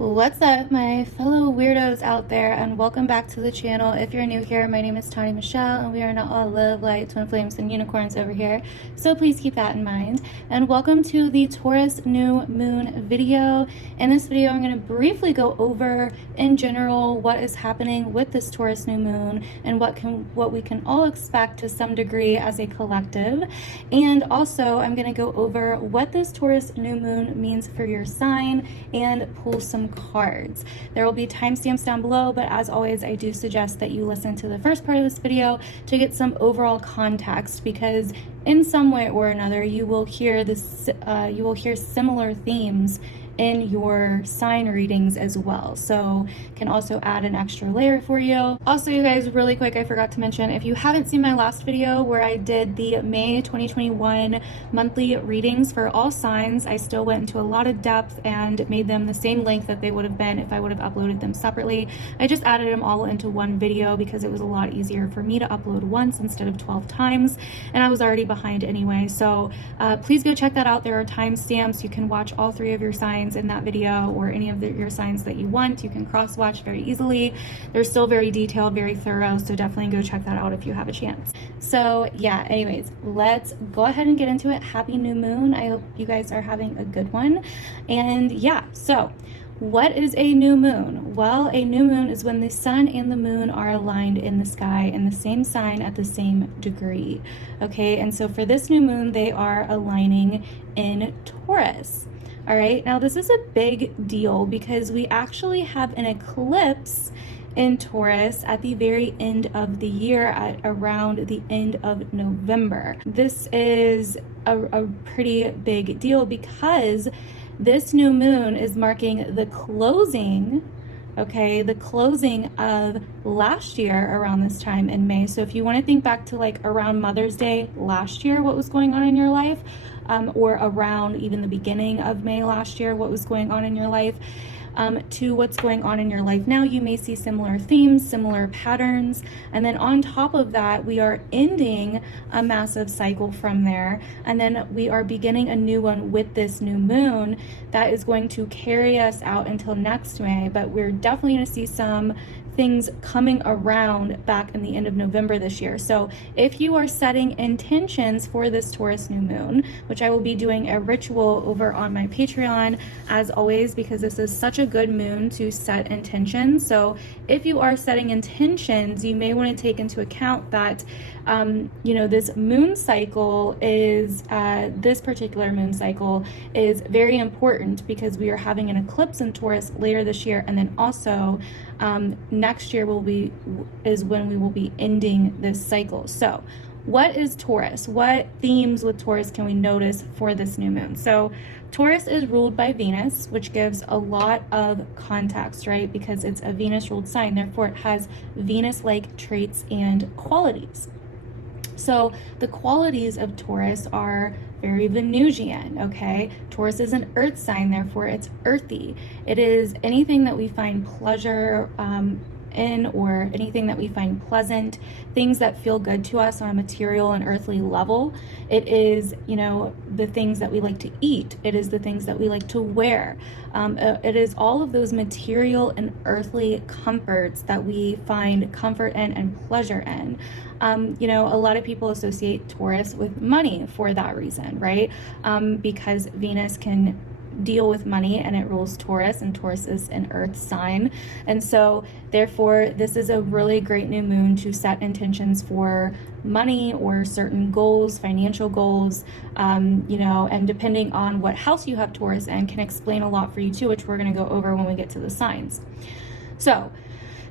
What's up, my fellow weirdos out there, and welcome back to the channel. If you're new here, my name is Tony Michelle, and we are not all love, light, twin flames, and unicorns over here, so please keep that in mind. And welcome to the Taurus new moon video. In this video, I'm going to briefly go over, in general, what is happening with this Taurus new moon and what we can all expect to some degree as a collective. And also, I'm going to go over what this Taurus new moon means for your sign and pull some cards. There will be timestamps down below, but as always, I do suggest that you listen to the first part of this video to get some overall context, because in some way or another you will hear similar themes in your sign readings as well, so can also add an extra layer for you. Also, you guys, really quick, I forgot to mention, if you haven't seen my last video where I did the May 2021 monthly readings for all signs, I still went into a lot of depth and made them the same length that they would have been if I would have uploaded them separately. I just added them all into one video because it was a lot easier for me to upload once instead of 12 times, and I was already behind anyway. So please go check that out. There are timestamps. You can watch all three of your signs in that video, or any of your signs that you want. You can cross watch very easily. They're still very detailed, very thorough, so definitely go check that out if you have a chance. So yeah, anyways, let's go ahead and get into it. Happy new moon. I hope you guys are having a good one. And yeah, so what is a new moon? Well, a new moon is when the sun and the moon are aligned in the sky in the same sign at the same degree. Okay, and so for this new moon, they are aligning in Taurus. All right, now this is a big deal because we actually have an eclipse in Taurus at the very end of the year, at around the end of November. This is a pretty big deal because this new moon is marking the closing, okay, the closing of last year around this time in May. So if you want to think back to like around Mother's Day last year, what was going on in your life, or around even the beginning of May last year, what was going on in your life, to what's going on in your life now, you may see similar themes, similar patterns. And then on top of that, we are ending a massive cycle from there. And then we are beginning a new one with this new moon that is going to carry us out until next May. But we're definitely going to see some things coming around back in the end of November this year. So if you are setting intentions for this Taurus new moon, which I will be doing a ritual over on my Patreon as always, because this is such a good moon to set intentions. So if you are setting intentions, you may want to take into account that this moon cycle is this particular moon cycle is very important because we are having an eclipse in Taurus later this year, and then also next year is when we will be ending this cycle. So what is Taurus? What themes with Taurus can we notice for this new moon? So Taurus is ruled by Venus, which gives a lot of context, right? Because it's a Venus ruled sign, therefore it has Venus-like traits and qualities. So the qualities of Taurus are very Venusian, okay? Taurus is an earth sign, therefore it's earthy. It is anything that we find pleasure in, or anything that we find pleasant, things that feel good to us on a material and earthly level. It is, the things that we like to eat. It is the things that we like to wear. It is all of those material and earthly comforts that we find comfort in and pleasure in. A lot of people associate Taurus with money for that reason, right? Because Venus can deal with money and it rules Taurus, and Taurus is an earth sign. And so therefore this is a really great new moon to set intentions for money or certain goals, financial goals, and depending on what house you have Taurus in can explain a lot for you too, which we're going to go over when we get to the signs. So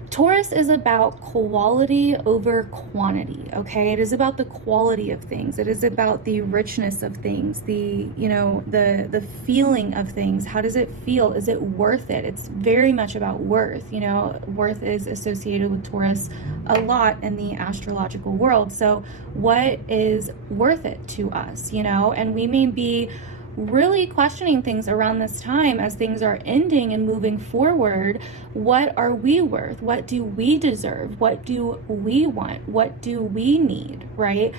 Taurus is about quality over quantity, okay? It is about the quality of things. It is about the richness of things, the feeling of things. How does it feel? Is it worth it? It's very much about worth. Worth is associated with Taurus a lot in the astrological world. So what is worth it to us, And we may be really questioning things around this time as things are ending and moving forward. What are we worth? What do we deserve? What do we want? What do we need, right?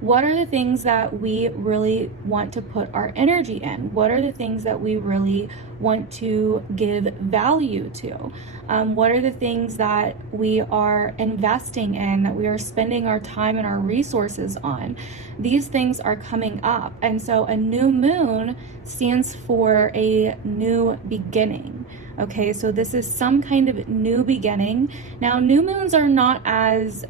What are the things that we really want to put our energy in? What are the things that we really want to give value to? What are the things that we are investing in, that we are spending our time and our resources on? These things are coming up. And so a new moon stands for a new beginning. Okay, so this is some kind of new beginning. Now, new moons are not as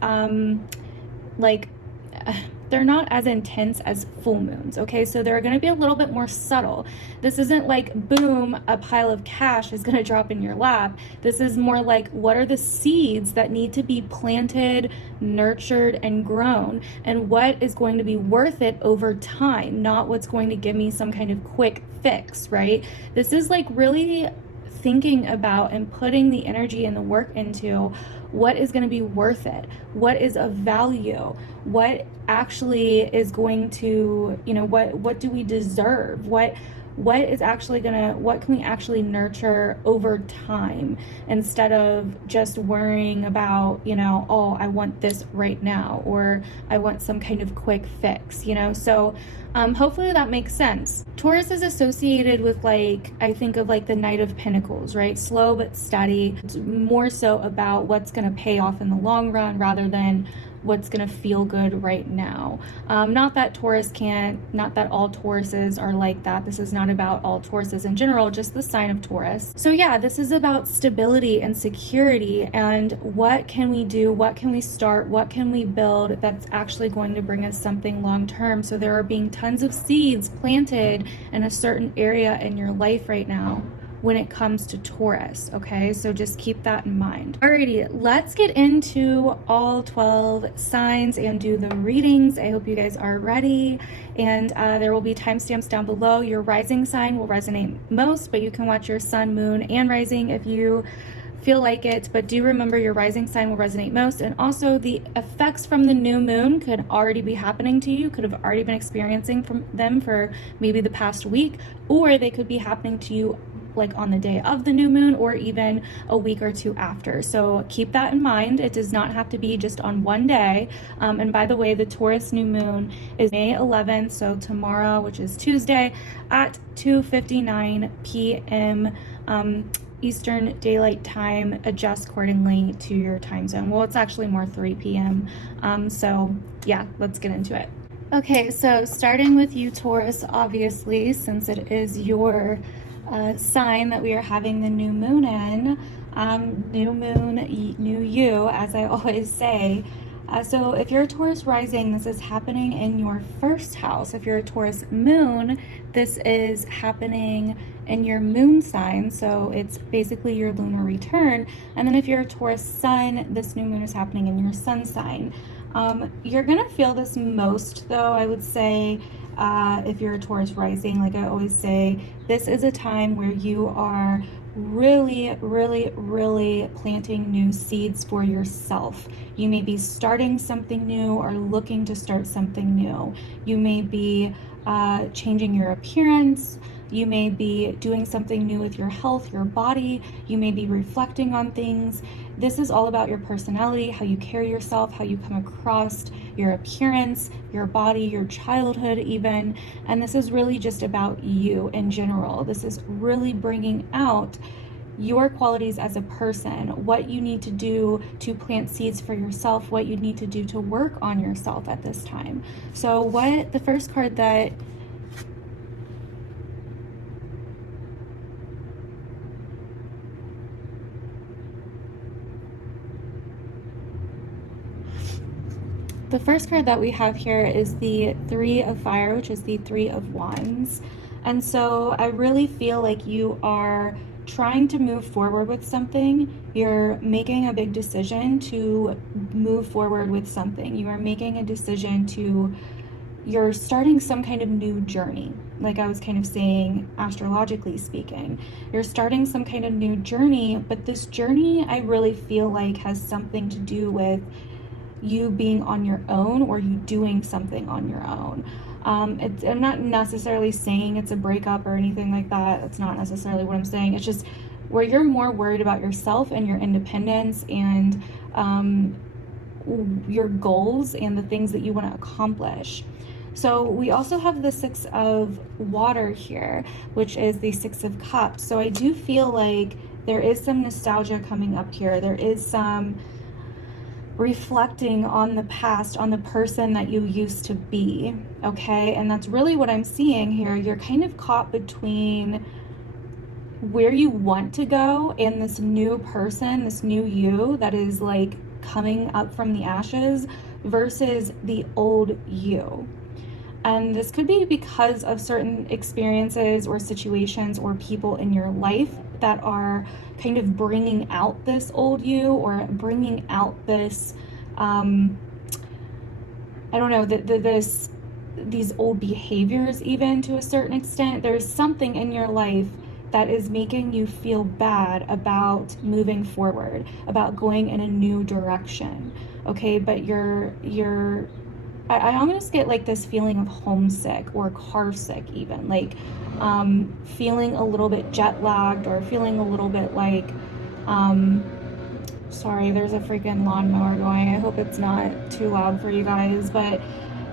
they're not as intense as full moons, okay? So they're gonna be a little bit more subtle. This isn't like, boom, a pile of cash is gonna drop in your lap. This is more like, what are the seeds that need to be planted, nurtured, and grown? And what is going to be worth it over time, not what's going to give me some kind of quick fix, right? This is like really thinking about and putting the energy and the work into what is going to be worth it, what is of value, what actually is going to, you know, what do we deserve, what is actually gonna, what can we actually nurture over time, instead of just worrying about, you know, oh, I want this right now, or I want some kind of quick fix, you know? So hopefully that makes sense. Taurus is associated with, like, I think of like the Knight of Pentacles, right? Slow but steady. It's more so about what's gonna pay off in the long run rather than what's gonna feel good right now. Not that all Tauruses are like that. This is not about all Tauruses in general, just the sign of Taurus. So yeah, this is about stability and security, and what can we do, what can we start, what can we build that's actually going to bring us something long term. So there are being tons of seeds planted in a certain area in your life right now when it comes to Taurus, okay? So just keep that in mind. Alrighty, let's get into all 12 signs and do the readings. I hope you guys are ready, and there will be timestamps down below. Your rising sign will resonate most, but you can watch your sun, moon, and rising if you feel like it, but do remember your rising sign will resonate most. And also the effects from the new moon could already be happening to you, could have already been experiencing from them for maybe the past week, or they could be happening to you like on the day of the new moon, or even a week or two after. So keep that in mind. It does not have to be just on one day. And by the way, the Taurus new moon is May 11th, so tomorrow, which is Tuesday, at 2:59 p.m. Eastern Daylight Time. Adjust accordingly to your time zone. Well, it's actually more 3 p.m. So yeah, let's get into it. Okay, so starting with you, Taurus, obviously, since it is your sign that we are having the new moon in. New moon, new you, as I always say. So if you're a Taurus rising, this is happening in your first house. If you're a Taurus moon, this is happening in your moon sign. So it's basically your lunar return. And then if you're a Taurus sun, this new moon is happening in your sun sign. You're gonna feel this most, though, I would say, if you're a Taurus rising, like I always say, this is a time where you are really planting new seeds for yourself. You may be starting something new or looking to start something new. You may be changing your appearance. You may be doing something new with your health, your body. You may be reflecting on things. This is all about your personality, how you carry yourself, how you come across, your appearance, your body, your childhood even. And this is really just about you in general. This is really bringing out your qualities as a person, what you need to do to plant seeds for yourself, what you need to do to work on yourself at this time. So what the first card that we have here is the Three of Fire, which is the Three of Wands. And so I really feel like you are trying to move forward with something. You're making a big decision to move forward with something. You are making a decision you're starting some kind of new journey. Like I was kind of saying, astrologically speaking, you're starting some kind of new journey, but this journey I really feel like has something to do with you being on your own, or you doing something on your own. I'm not necessarily saying it's a breakup or anything like that. That's not necessarily what I'm saying. It's just where you're more worried about yourself and your independence and your goals and the things that you want to accomplish. So we also have the Six of Water here, which is the Six of Cups. So I do feel like there is some nostalgia coming up here. There is some reflecting on the past, on the person that you used to be, okay? And that's really what I'm seeing here. You're kind of caught between where you want to go and this new person, this new you that is like coming up from the ashes versus the old you. And this could be because of certain experiences or situations or people in your life that are kind of bringing out this old you, or bringing out this, I don't know, these old behaviors even to a certain extent. There's something in your life that is making you feel bad about moving forward, about going in a new direction, okay? But I almost get like this feeling of homesick or car sick even, like feeling a little bit jet lagged, or feeling a little bit like, sorry, there's a freaking lawnmower going. I hope it's not too loud for you guys, but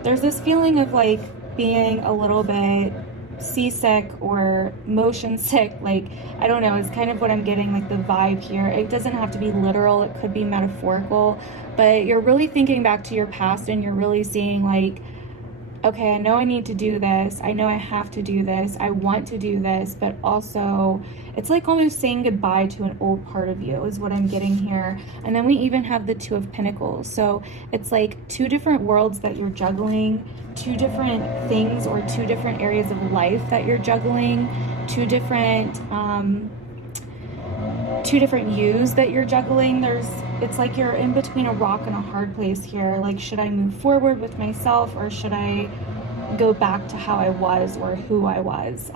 there's this feeling of like being a little bit seasick or motion sick. Like, I don't know, it's kind of what I'm getting, like the vibe here. It doesn't have to be literal, it could be metaphorical, but you're really thinking back to your past and you're really seeing like, okay, I know I need to do this, I know I have to do this, I want to do this, but also it's like almost saying goodbye to an old part of you is what I'm getting here. And then we even have the Two of Pentacles. So it's like two different worlds that you're juggling, two different things or two different areas of life that you're juggling, two different yous that you're juggling. It's like you're in between a rock and a hard place here. Like, should I move forward with myself, or should I go back to how I was or who I was?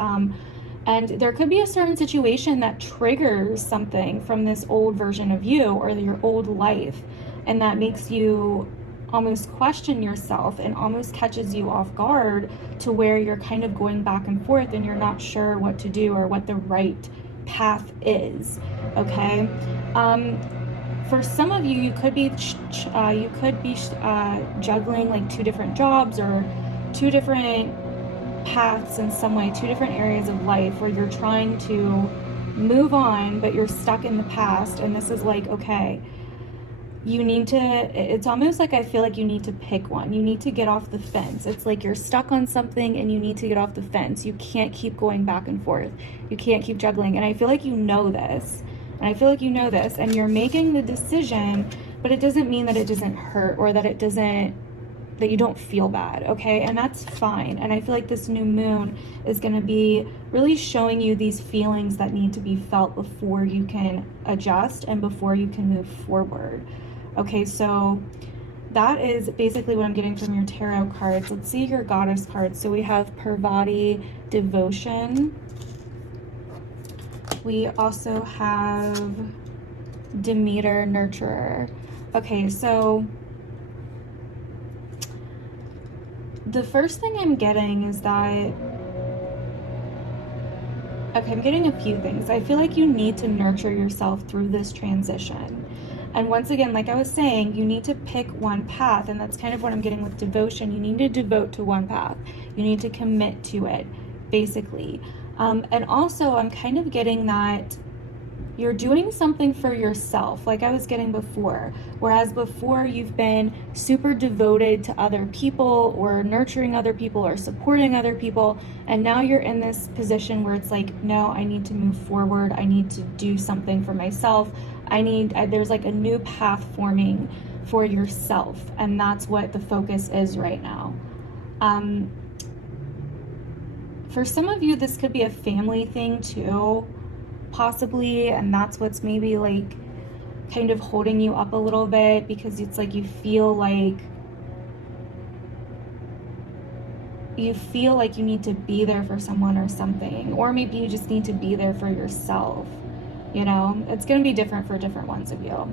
And there could be a certain situation that triggers something from this old version of you or your old life, and that makes you almost question yourself and almost catches you off guard to where you're kind of going back and forth and you're not sure what to do or what the right path is, okay? For some of you, you could be juggling like two different jobs or two different paths in some way, two different areas of life where you're trying to move on, but you're stuck in the past. And this is like, okay, you need to, it's almost like I feel like you need to pick one. You need to get off the fence. It's like you're stuck on something and you need to get off the fence. You can't keep going back and forth. You can't keep juggling. And I feel like you know this. And I feel like you know this. And you're making the decision, but it doesn't mean that it doesn't hurt or that it doesn't, that you don't feel bad, okay? And that's fine. And I feel like this new moon is going to be really showing you these feelings that need to be felt before you can adjust and before you can move forward. Okay, so that is basically what I'm getting from your tarot cards. Let's see your goddess cards. So we have Parvati, devotion. We also have Demeter, nurturer. Okay, so the first thing I'm getting is that, okay, I'm getting a few things. I feel like you need to nurture yourself through this transition. And once again, like I was saying, you need to pick one path, and that's kind of what I'm getting with devotion. You need to devote to one path. You need to commit to it, basically. And also, I'm kind of getting that you're doing something for yourself, like I was getting before. Whereas before, you've been super devoted to other people or nurturing other people or supporting other people. And now you're in this position where it's like, no, I need to move forward. I need to do something for myself. There's like a new path forming for yourself. And that's what the focus is right now. For some of you, this could be a family thing too, possibly, and that's what's maybe like kind of holding you up a little bit, because it's like you feel like you need to be there for someone or something, or maybe you just need to be there for yourself. You know, it's going to be different for different ones of you.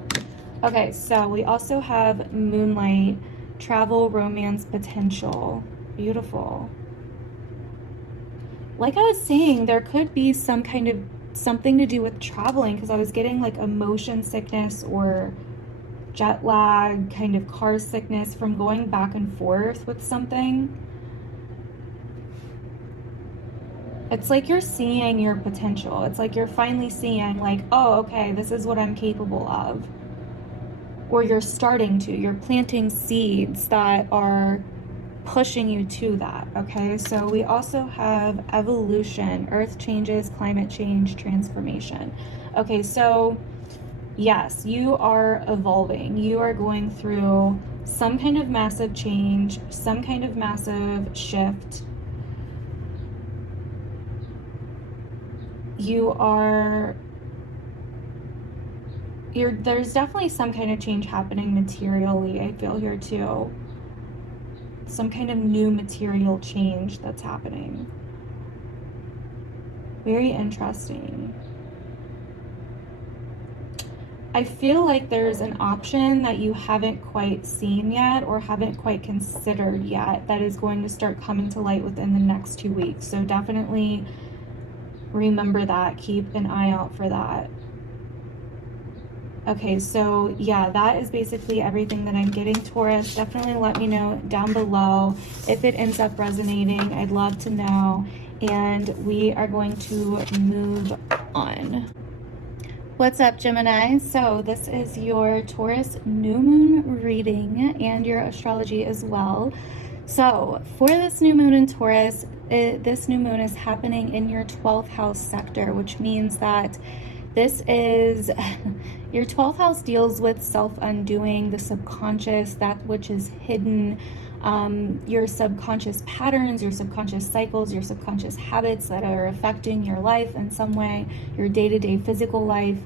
Okay, so we also have Moonlight, travel, romance, potential. Beautiful. Like I was saying, there could be some kind of something to do with traveling, because I was getting like a motion sickness or jet lag, kind of car sickness from going back and forth with something. It's like you're seeing your potential. It's like you're finally seeing like, oh, okay, this is what I'm capable of. Or you're starting to. You're planting seeds that are pushing you to that, okay? So we also have evolution, earth changes, climate change, transformation. Okay, so yes, you are evolving. You are going through some kind of massive change, some kind of massive shift. There's definitely some kind of change happening materially, I feel here too. Some kind of new material change that's happening. Very interesting. I feel like there's an option that you haven't quite seen yet or haven't quite considered yet that is going to start coming to light within the next 2 weeks. So definitely remember that. Keep an eye out for that. Okay, so yeah, that is basically everything that I'm getting, Taurus. Definitely let me know down below if it ends up resonating. I'd love to know. And we are going to move on. What's up, Gemini? So this is your Taurus new moon reading and your astrology as well. So for this new moon in Taurus, this new moon is happening in your 12th house sector, which means that this is your 12th house deals with self-undoing, the subconscious, that which is hidden, your subconscious patterns, your subconscious cycles, your subconscious habits that are affecting your life in some way, your day-to-day physical life.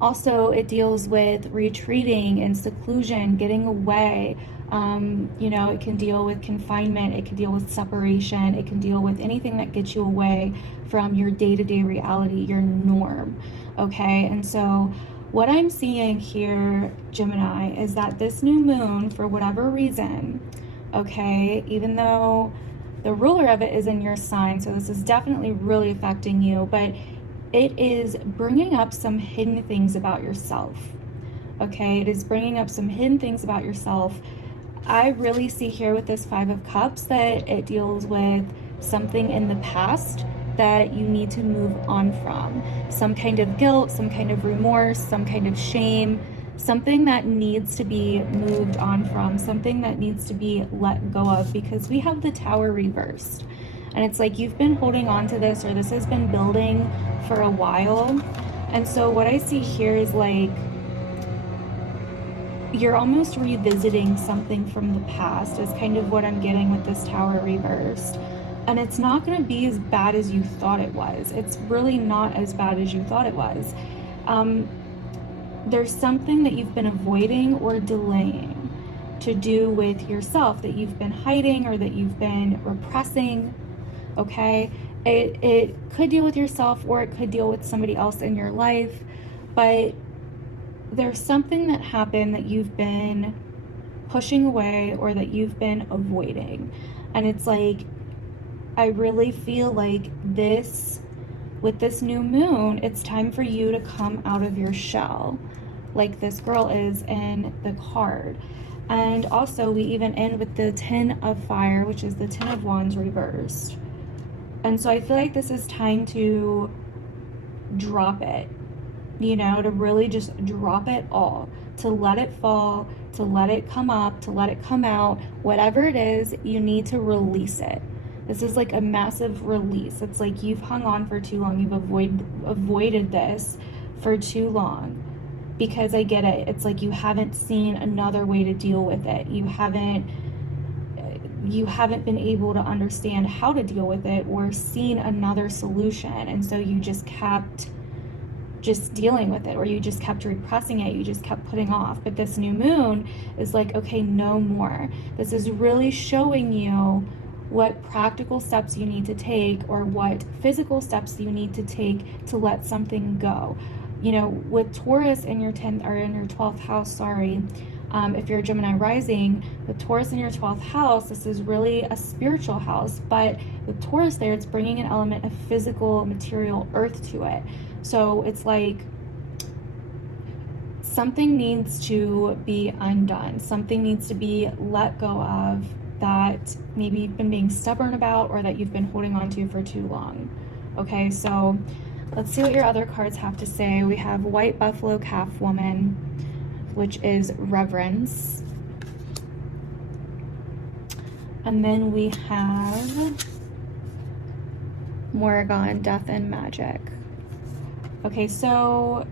Also, it deals with retreating and seclusion, getting away. You know, it can deal with confinement, it can deal with separation, it can deal with anything that gets you away from your day-to-day reality, your norm, okay? And so what I'm seeing here, Gemini, is that this new moon, for whatever reason, okay, even though the ruler of it is in your sign, so this is definitely really affecting you, but it is bringing up some hidden things about yourself, okay? It is bringing up some hidden things about yourself. I really see here with this 5 of Cups that it deals with something in the past that you need to move on from. Some kind of guilt, some kind of remorse, some kind of shame, something that needs to be moved on from, something that needs to be let go of, because we have the Tower reversed. And it's like you've been holding on to this, or this has been building for a while. And so what I see here is like you're almost revisiting something from the past is kind of what I'm getting with this Tower reversed. And it's not going to be as bad as you thought it was. It's really not as bad as you thought it was. There's something that you've been avoiding or delaying to do with yourself that you've been hiding or that you've been repressing, okay? It could deal with yourself or it could deal with somebody else in your life, but there's something that happened that you've been pushing away or that you've been avoiding. And it's like, I really feel like this, with this new moon, it's time for you to come out of your shell, like this girl is in the card. And also we even end with the 10 of Fire, which is the 10 of Wands reversed. And so I feel like this is time to drop it, you know, to really just drop it all, to let it fall, to let it come up, to let it come out. Whatever it is, you need to release it. This is like a massive release. It's like you've hung on for too long. You've avoided this for too long, because I get it. It's like you haven't seen another way to deal with it. You haven't been able to understand how to deal with it or seen another solution. And so you just kept dealing with it, or you just kept repressing it. You just kept putting off. But this new moon is like, okay, no more. This is really showing you what practical steps you need to take, or what physical steps you need to take to let something go. You know, with Taurus in your 10th or in your 12th house, sorry, if you're a Gemini rising, with Taurus in your 12th house, this is really a spiritual house, but with Taurus there, it's bringing an element of physical, material, earth to it. So it's like something needs to be undone. Something needs to be let go of that maybe you've been being stubborn about or that you've been holding on to for too long. Okay, so let's see what your other cards have to say. We have White Buffalo Calf Woman, which is reverence. And then we have Morrigan, Death and Magic. Okay, so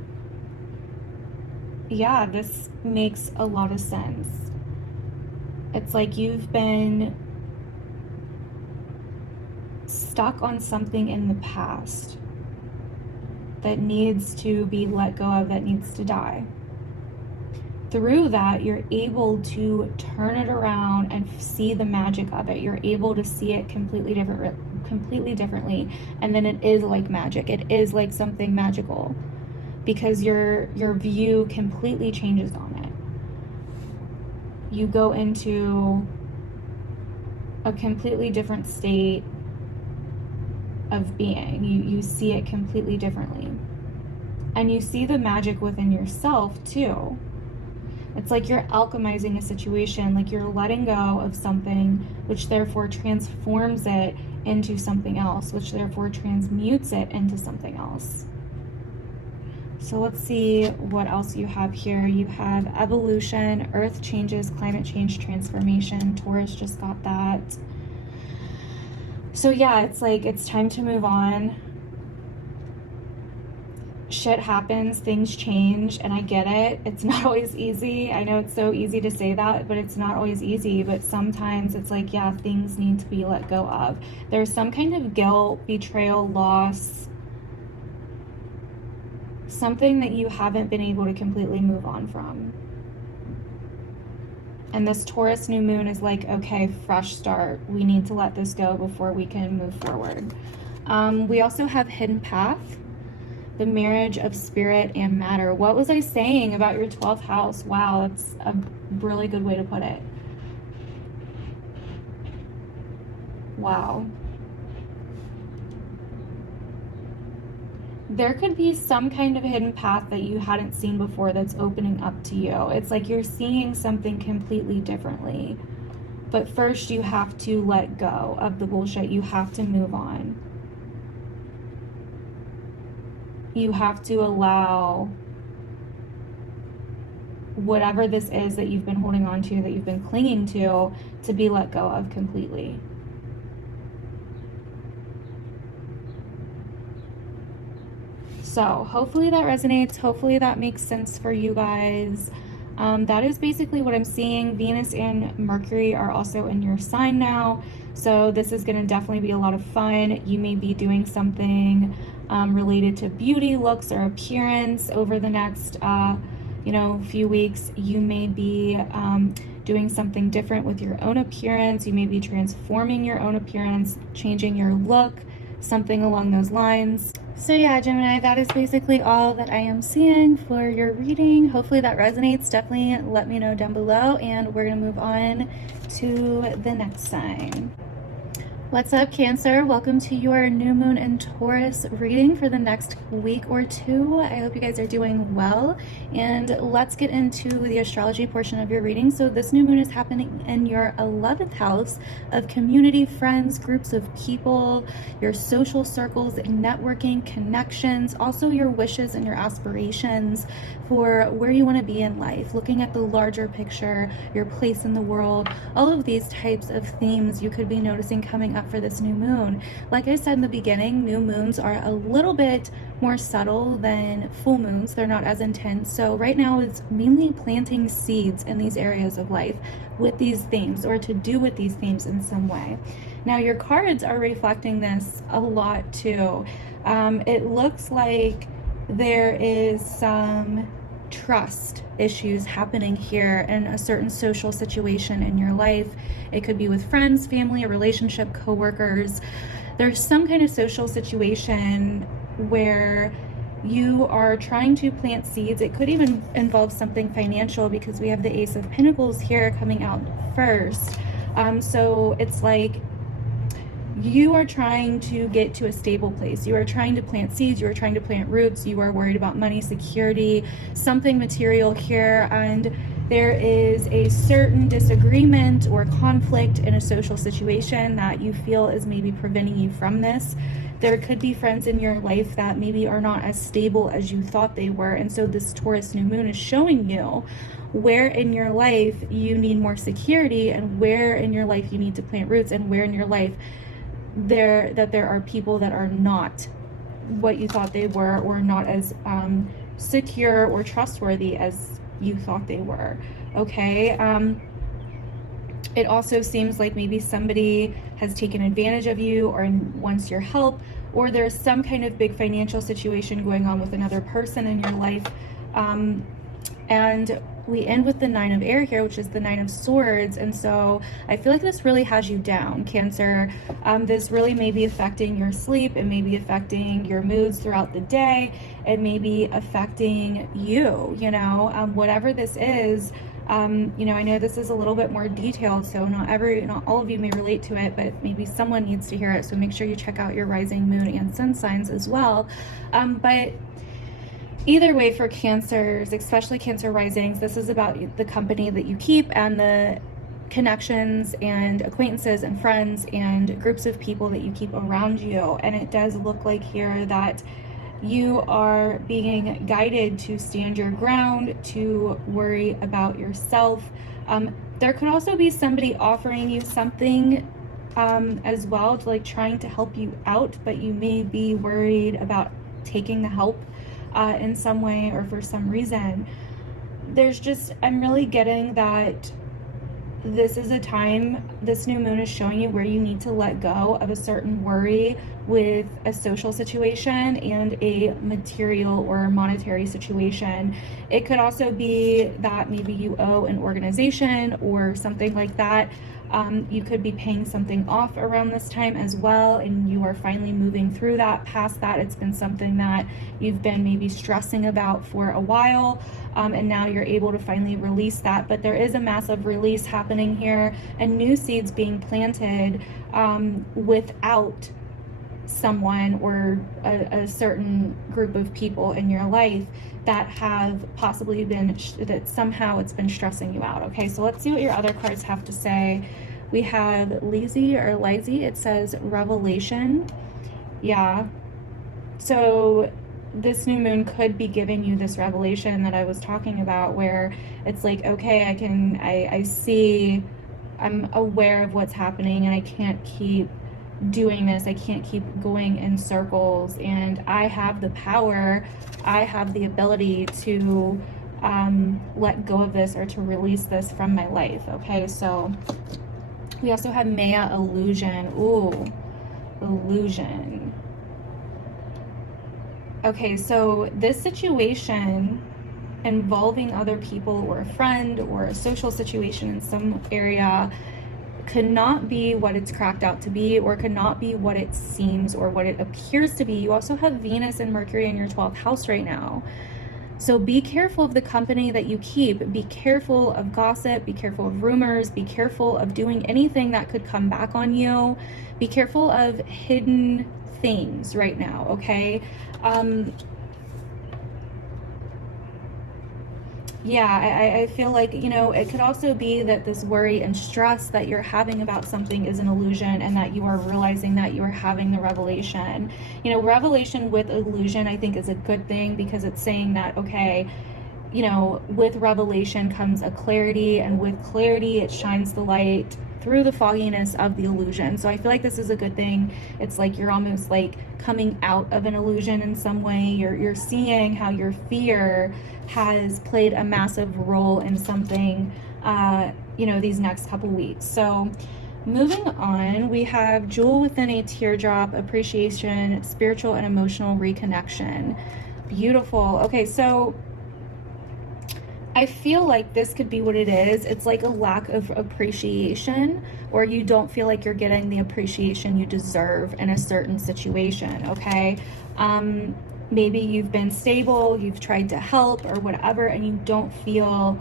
yeah, this makes a lot of sense. It's like you've been stuck on something in the past that needs to be let go of, that needs to die. Through that, you're able to turn it around and see the magic of it. You're able to see it completely differently, and then it is like magic. It is like something magical because your view completely changes on it. You go into a completely different state of being. You see it completely differently, and you see the magic within yourself too. It's like you're alchemizing a situation, like you're letting go of something, which therefore transforms it into something else, which therefore transmutes it into something else. So let's see what else you have here. You have evolution, earth changes, climate change, transformation. Taurus just got that. So yeah, it's like it's time to move on. Shit happens, things change, and I get it. It's not always easy. I know it's so easy to say that, but it's not always easy. But sometimes it's like, yeah, things need to be let go of. There's some kind of guilt, betrayal, loss, something that you haven't been able to completely move on from. And this Taurus new moon is like, okay, fresh start. We need to let this go before we can move forward. We also have hidden path, the marriage of spirit and matter. What was I saying about your 12th house? Wow, that's a really good way to put it. Wow. There could be some kind of hidden path that you hadn't seen before that's opening up to you. It's like you're seeing something completely differently. But first you have to let go of the bullshit. You have to move on. You have to allow whatever this is that you've been holding on to, that you've been clinging to be let go of completely. So hopefully that resonates. Hopefully that makes sense for you guys. That is basically what I'm seeing. Venus and Mercury are also in your sign now. So this is going to definitely be a lot of fun. You may be doing something related to beauty, looks, or appearance over the next, few weeks. You may be doing something different with your own appearance. You may be transforming your own appearance, changing your look, something along those lines. So yeah, Gemini, that is basically all that I am seeing for your reading. Hopefully that resonates. Definitely let me know down below, and we're going to move on to the next sign. What's up, Cancer? Welcome to your new moon in Taurus reading for the next week or two. I hope you guys are doing well, and let's get into the astrology portion of your reading. So this new moon is happening in your 11th house of community, friends, groups of people, your social circles, networking, connections, also your wishes and your aspirations for where you want to be in life, looking at the larger picture, your place in the world. All of these types of themes you could be noticing coming up for this new moon. Like I said in the beginning, new moons are a little bit more subtle than full moons. They're not as intense. So right now it's mainly planting seeds in these areas of life with these themes, or to do with these themes in some way. Now your cards are reflecting this a lot too. It looks like there is some trust issues happening here in a certain social situation in your life. It could be with friends, family, a relationship, coworkers. There's some kind of social situation where you are trying to plant seeds. It could even involve something financial, because we have the Ace of Pentacles here coming out first. So it's like you are trying to get to a stable place. You are trying to plant seeds. You are trying to plant roots. You are worried about money, security, something material here. And there is a certain disagreement or conflict in a social situation that you feel is maybe preventing you from this. There could be friends in your life that maybe are not as stable as you thought they were. And so this Taurus new moon is showing you where in your life you need more security, and where in your life you need to plant roots, and where in your life there are people that are not what you thought they were, or not as secure or trustworthy as you thought they were. Okay. It also seems like maybe somebody has taken advantage of you or wants your help, or there's some kind of big financial situation going on with another person in your life. And we end with the 9 of air here, which is the 9 of swords. And so I feel like this really has you down, Cancer. This really may be affecting your sleep. It may be affecting your moods throughout the day. It may be affecting you, you know, whatever this is. You know, I know this is a little bit more detailed, so not all of you may relate to it, but maybe someone needs to hear it. So make sure you check out your rising, moon, and sun signs as well. But either way, for Cancers, especially Cancer risings, this is about the company that you keep and the connections and acquaintances and friends and groups of people that you keep around you. And it does look like here that you are being guided to stand your ground, to worry about yourself. There could also be somebody offering you something as well, to like trying to help you out, but you may be worried about taking the help in some way or for some reason. I'm really getting that this is a time, this new moon is showing you where you need to let go of a certain worry with a social situation and a material or monetary situation. It could also be that maybe you owe an organization or something like that. You could be paying something off around this time as well, and you are finally moving through that, past that. It's been something that you've been maybe stressing about for a while, and now you're able to finally release that. But there is a massive release happening here, and new seeds being planted without someone or a certain group of people in your life that have possibly been, that somehow it's been stressing you out. Okay, so let's see what your other cards have to say. We have lazy or lazy. It says revelation. Yeah, so this new moon could be giving you this revelation that I was talking about, where it's like, okay, I see, I'm aware of what's happening, and I can't keep doing this. I can't keep going in circles, and I have the power, I have the ability to let go of this, or to release this from my life. Okay, so we also have Maya illusion. Ooh, illusion. Okay, so this situation involving other people, or a friend, or a social situation in some area, could not be what it's cracked out to be, or could not be what it seems or what it appears to be. You also have Venus and Mercury in your 12th house right now. So be careful of the company that you keep. Be careful of gossip. Be careful of rumors. Be careful of doing anything that could come back on you. Be careful of hidden things right now, okay? Yeah, I feel like, you know, it could also be that this worry and stress that you're having about something is an illusion, and that you are realizing that you are having the revelation. You know, revelation with illusion, I think, is a good thing, because it's saying that, okay, you know, with revelation comes a clarity, and with clarity it shines the light through the fogginess of the illusion. So I feel like this is a good thing. It's like you're almost like coming out of an illusion in some way. You're seeing how your fear has played a massive role in something, you know, these next couple weeks. So moving on, we have jewel within a teardrop, appreciation, spiritual and emotional reconnection. Beautiful. Okay, so I feel like this could be what it is. It's like a lack of appreciation, or you don't feel like you're getting the appreciation you deserve in a certain situation, okay? Maybe you've been stable, you've tried to help or whatever, and you don't feel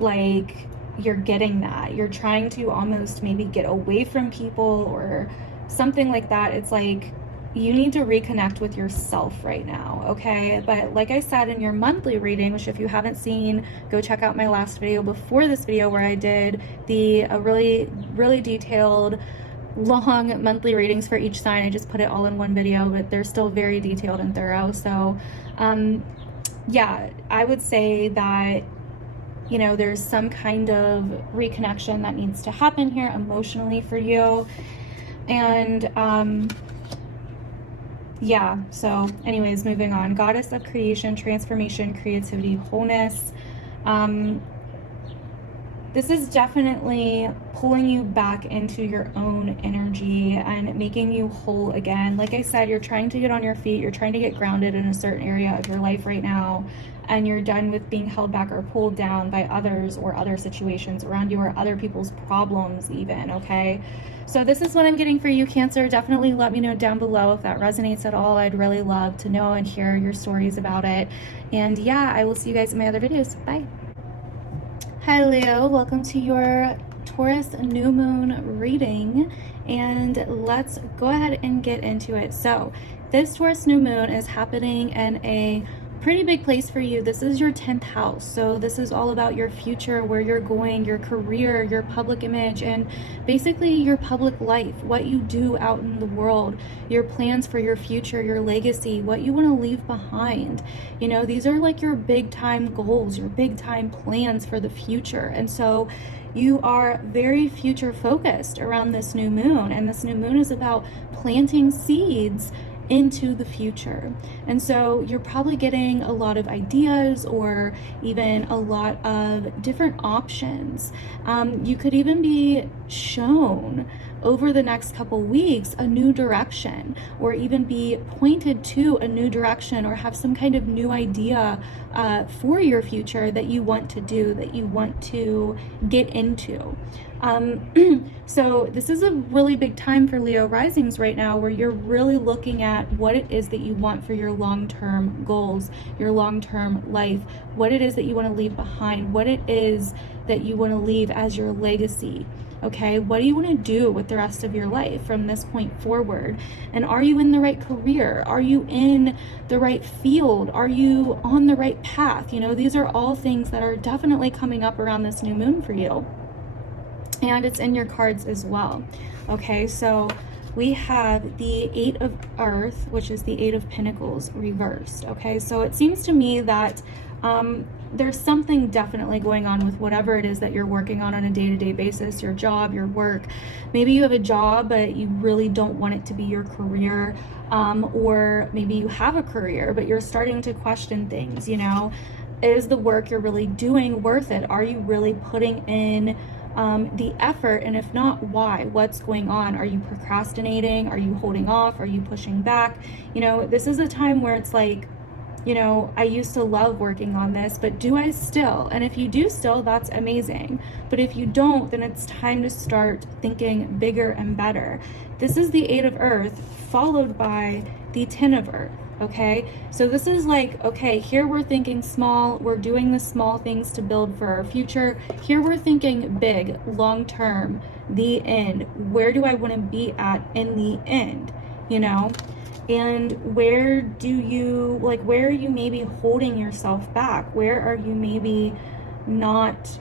like you're getting that. You're trying to almost maybe get away from people or something like that. It's like you need to reconnect with yourself right now, okay? But like I said in your monthly reading, which if you haven't seen, go check out my last video before this video where I did the really detailed, long monthly readings for each sign. I just put it all in one video, but they're still very detailed and thorough. So yeah, I would say that, you know, there's some kind of reconnection that needs to happen here emotionally for you. And yeah, so anyways, moving on. Goddess of creation, transformation, creativity, wholeness. This is definitely pulling you back into your own energy and making you whole again. Like I said, you're trying to get on your feet. You're trying to get grounded in a certain area of your life right now. And you're done with being held back or pulled down by others or other situations around you or other people's problems even, okay? So this is what I'm getting for you, Cancer. Definitely let me know down below if that resonates at all. I'd really love to know and hear your stories about it. And yeah, I will see you guys in my other videos. Bye. Hi, Leo. Welcome to your Taurus new moon reading. And let's go ahead and get into it. So this Taurus new moon is happening in a pretty big place for you. This is your 10th house. So this is all about your future, where you're going, your career, your public image, and basically your public life, what you do out in the world, your plans for your future, your legacy, what you want to leave behind. You know, these are like your big time goals, your big time plans for the future. And so you are very future focused around this new moon. And this new moon is about planting seeds into the future. And so you're probably getting a lot of ideas or even a lot of different options. You could even be shown over the next couple weeks a new direction, or even be pointed to a new direction, or have some kind of new idea for your future that you want to do, that you want to get into. So this is a really big time for Leo risings right now, where you're really looking at what it is that you want for your long-term goals, your long-term life, what it is that you want to leave behind, what it is that you want to leave as your legacy. Okay, what do you want to do with the rest of your life from this point forward? And are you in the right career? Are you in the right field? Are you on the right path? You know, these are all things that are definitely coming up around this new moon for you. And it's in your cards as well. Okay, so we have the 8 of Earth, which is the 8 of Pentacles reversed. Okay, so it seems to me that there's something definitely going on with whatever it is that you're working on a day-to-day basis, your job, your work. Maybe you have a job, but you really don't want it to be your career. Or maybe you have a career, but you're starting to question things, you know. Is the work you're really doing worth it? Are you really putting in the effort? And if not, why? What's going on? Are you procrastinating? Are you holding off? Are you pushing back? You know, this is a time where it's like, you know, I used to love working on this, but do I still? And if you do still, that's amazing. But if you don't, then it's time to start thinking bigger and better. This is the 8 of Earth followed by the 10 of Earth. Okay, so this is like, okay, here we're thinking small, we're doing the small things to build for our future. Here we're thinking big, long term, the end. Where do I want to be at in the end, you know? And where do you, like, where are you maybe holding yourself back? Where are you maybe not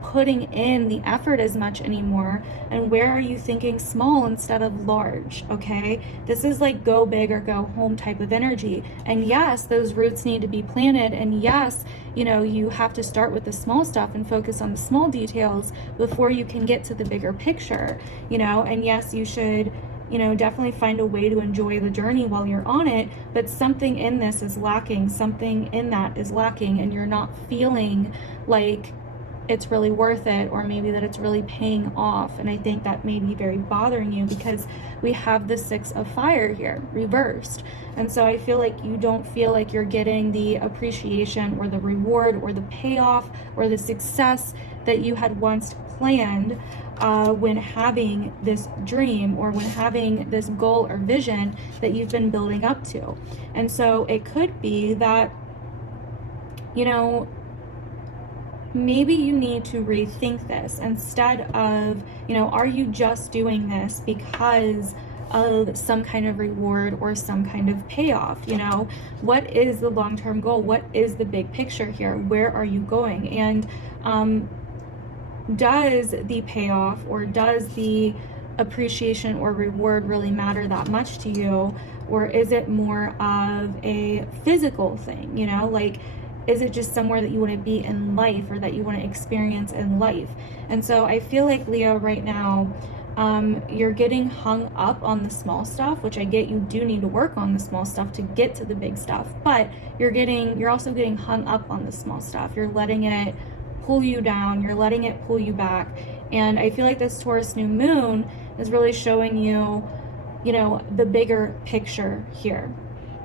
putting in the effort as much anymore? And where are you thinking small instead of large? Okay, this is like go big or go home type of energy. And yes, those roots need to be planted, and yes, you know, you have to start with the small stuff and focus on the small details before you can get to the bigger picture, you know. And yes, you should, you know, definitely find a way to enjoy the journey while you're on it, but something in this is lacking, something in that is lacking, and you're not feeling like it's really worth it, or maybe that it's really paying off. And I think that may be very bothering you, because we have the 6 of Fire here reversed. And so I feel like you don't feel like you're getting the appreciation or the reward or the payoff or the success that you had once planned when having this dream, or when having this goal or vision that you've been building up to. And so it could be that, you know, maybe you need to rethink this instead of, you know, are you just doing this because of some kind of reward or some kind of payoff. You know, what is the long-term goal? What is the big picture here? Where are you going? And does the payoff or does the appreciation or reward really matter that much to you? Or is it more of a physical thing? You know, like, is it just somewhere that you want to be in life or that you want to experience in life? And so I feel like, Leo, right now, you're getting hung up on the small stuff, which I get. You do need to work on the small stuff to get to the big stuff, but you're also getting hung up on the small stuff. You're letting it pull you down. You're letting it pull you back. And I feel like this Taurus new moon is really showing you, you know, the bigger picture here.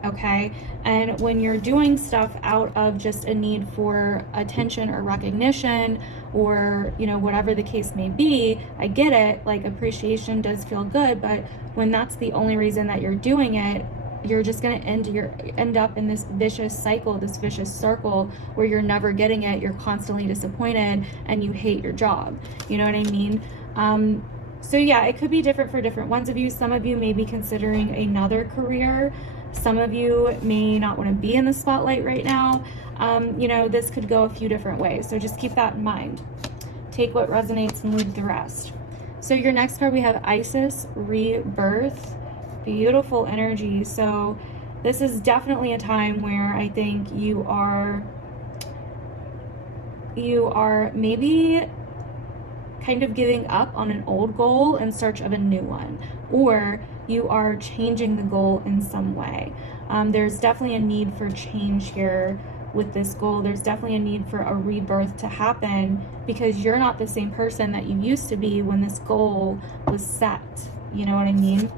Okay. And when you're doing stuff out of just a need for attention or recognition, or, you know, whatever the case may be, I get it. Like, appreciation does feel good, but when that's the only reason that you're doing it, you're just going to end up in this vicious cycle, this vicious circle where you're never getting it. You're constantly disappointed and you hate your job. You know what I mean? So yeah, it could be different for different ones of you. Some of you may be considering another career. Some of you may not want to be in the spotlight right now. You know, this could go a few different ways. So just keep that in mind. Take what resonates and leave the rest. So your next card, we have Isis, Rebirth. Beautiful energy. So this is definitely a time where I think you are maybe kind of giving up on an old goal in search of a new one, or you are changing the goal in some way. There's definitely a need for change here with this goal. There's definitely a need for a rebirth to happen because you're not the same person that you used to be when this goal was set. You know what I mean?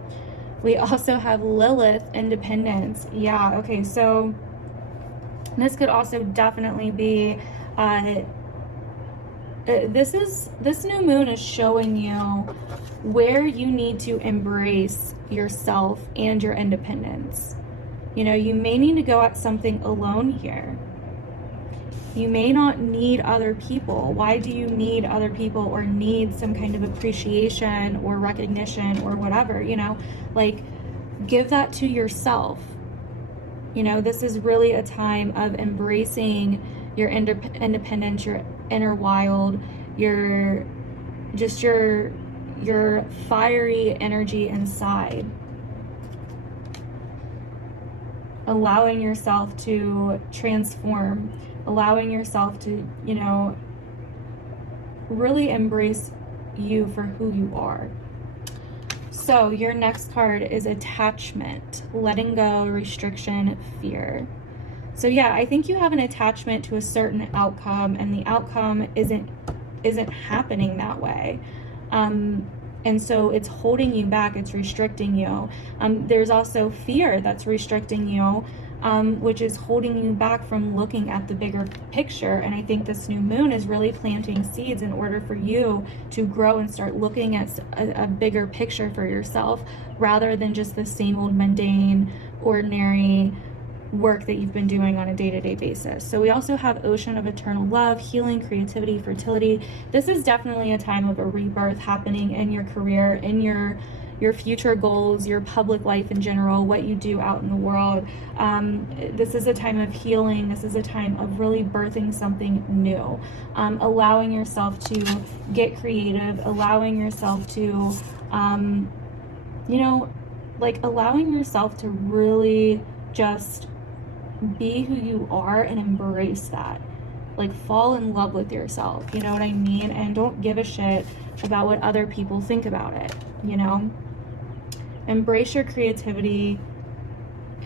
We also have Lilith, independence. Yeah, okay, so this could also definitely be, this new moon is showing you where you need to embrace yourself and your independence. You know, you may need to go at something alone here. You may not need other people. Why do you need other people or need some kind of appreciation or recognition or whatever, you know? Like, give that to yourself. You know, this is really a time of embracing your independence, your inner wild, your fiery energy inside. Allowing yourself to transform, allowing yourself to, you know, really embrace you for who you are. So your next card is attachment, letting go, restriction, fear. So yeah, I think you have an attachment to a certain outcome and the outcome isn't happening that way. And so it's holding you back, it's restricting you. There's also fear that's restricting you, which is holding you back from looking at the bigger picture. And I think this new moon is really planting seeds in order for you to grow and start looking at a bigger picture for yourself, rather than just the same old mundane, ordinary work that you've been doing on a day-to-day basis. So we also have ocean of eternal love, healing, creativity, fertility. This is definitely a time of a rebirth happening in your career, in your future goals, your public life in general, what you do out in the world. This is a time of healing. This is a time of really birthing something new, allowing yourself to get creative, allowing yourself to, you know, like allowing yourself to really just be who you are and embrace that. Like, fall in love with yourself, you know what I mean? And don't give a shit about what other people think about it, you know? Embrace your creativity,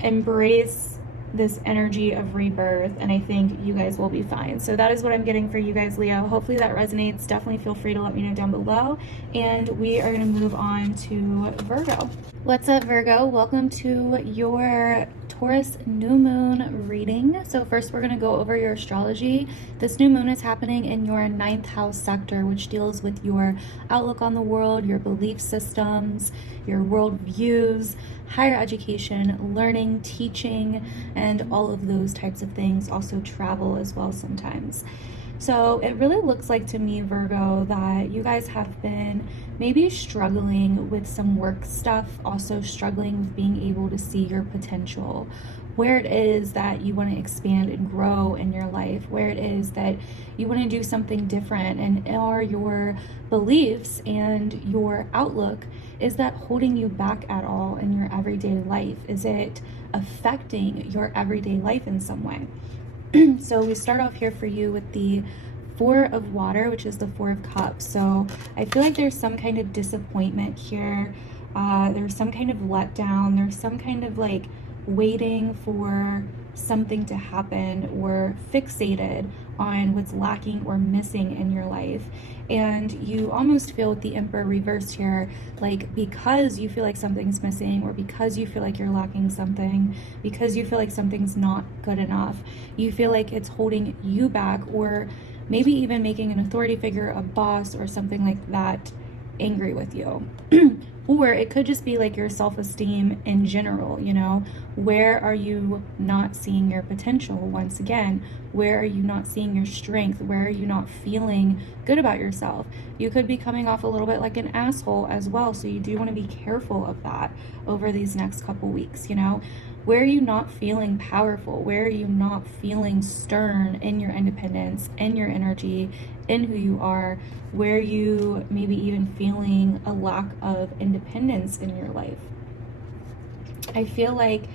embrace this energy of rebirth, and I think you guys will be fine. So that is what I'm getting for you guys, Leo. Hopefully that resonates. Definitely feel free to let me know down below. And we are going to move on to Virgo. What's up, Virgo? Welcome to your Taurus new moon reading. So first we're going to go over your astrology. This new moon is happening in your 9th house sector, which deals with your outlook on the world, your belief systems, your world views, higher education, learning, teaching, and all of those types of things. Also travel as well sometimes. So it really looks like to me, Virgo, that you guys have been maybe struggling with some work stuff, also struggling with being able to see your potential, where it is that you want to expand and grow in your life, where it is that you want to do something different, and are your beliefs and your outlook, is that holding you back at all in your everyday life? Is it affecting your everyday life in some way? So we start off here for you with the Four of Water, which is the Four of Cups. So I feel like there's some kind of disappointment here. There's some kind of letdown. There's some kind of like waiting for something to happen, or fixated on what's lacking or missing in your life. And you almost feel with the Emperor reversed here, like because you feel like something's missing, or because you feel like you're lacking something, because you feel like something's not good enough, you feel like it's holding you back, or maybe even making an authority figure, a boss or something like that, angry with you. Or it could just be like your self-esteem in general, you know? Where are you not seeing your potential? Once again, where are you not seeing your strength? Where are you not feeling good about yourself? You could be coming off a little bit like an asshole as well, so you do want to be careful of that over these next couple weeks, you know? Where are you not feeling powerful? Where are you not feeling stern in your independence, in your energy, in who you are? Where are you maybe even feeling a lack of independence in your life? I feel like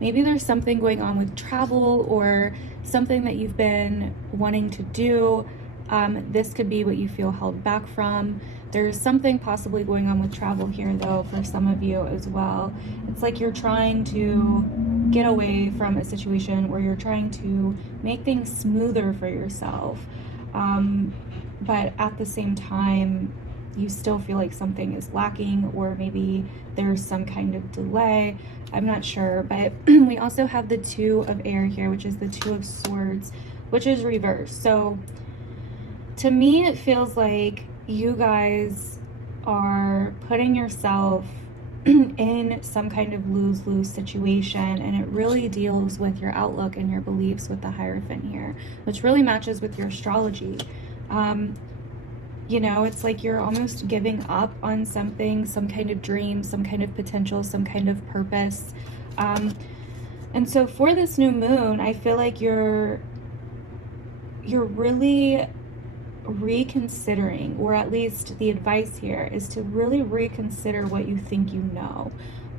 maybe there's something going on with travel, or something that you've been wanting to do. This could be what you feel held back from. There's something possibly going on with travel here, though, for some of you as well. It's like you're trying to get away from a situation, where you're trying to make things smoother for yourself. But at the same time, you still feel like something is lacking, or maybe there's some kind of delay. I'm not sure. But we also have the Two of Air here, which is the Two of Swords, which is reversed. So to me, it feels like you guys are putting yourself in some kind of lose-lose situation, and it really deals with your outlook and your beliefs with the Hierophant here, which really matches with your astrology. You know, it's like you're almost giving up on something, some kind of dream, some kind of potential, some kind of purpose. And so for this new moon, I feel like you're really reconsidering, or at least the advice here is to really reconsider what you think you know,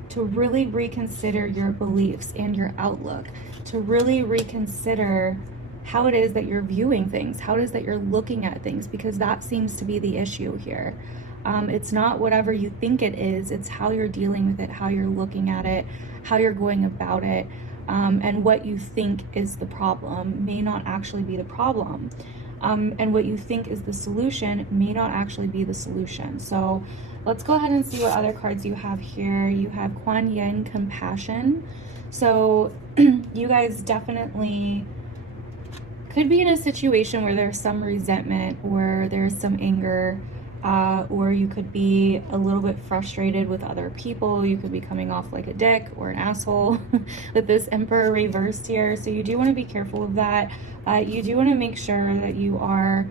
to really reconsider your beliefs and your outlook, to really reconsider how it is that you're viewing things, how it is that you're looking at things, because that seems to be the issue here. It's not whatever you think it is, it's how you're dealing with it, how you're looking at it, how you're going about it, and what you think is the problem may not actually be the problem. And what you think is the solution may not actually be the solution. So let's go ahead and see what other cards you have here. You have Kuan Yin, Compassion. So you guys definitely could be in a situation where there's some resentment, or there's some anger, or you could be a little bit frustrated with other people. You could be coming off like a dick or an asshole with this Emperor reversed here. So you do want to be careful of that. You do want to make sure that you are,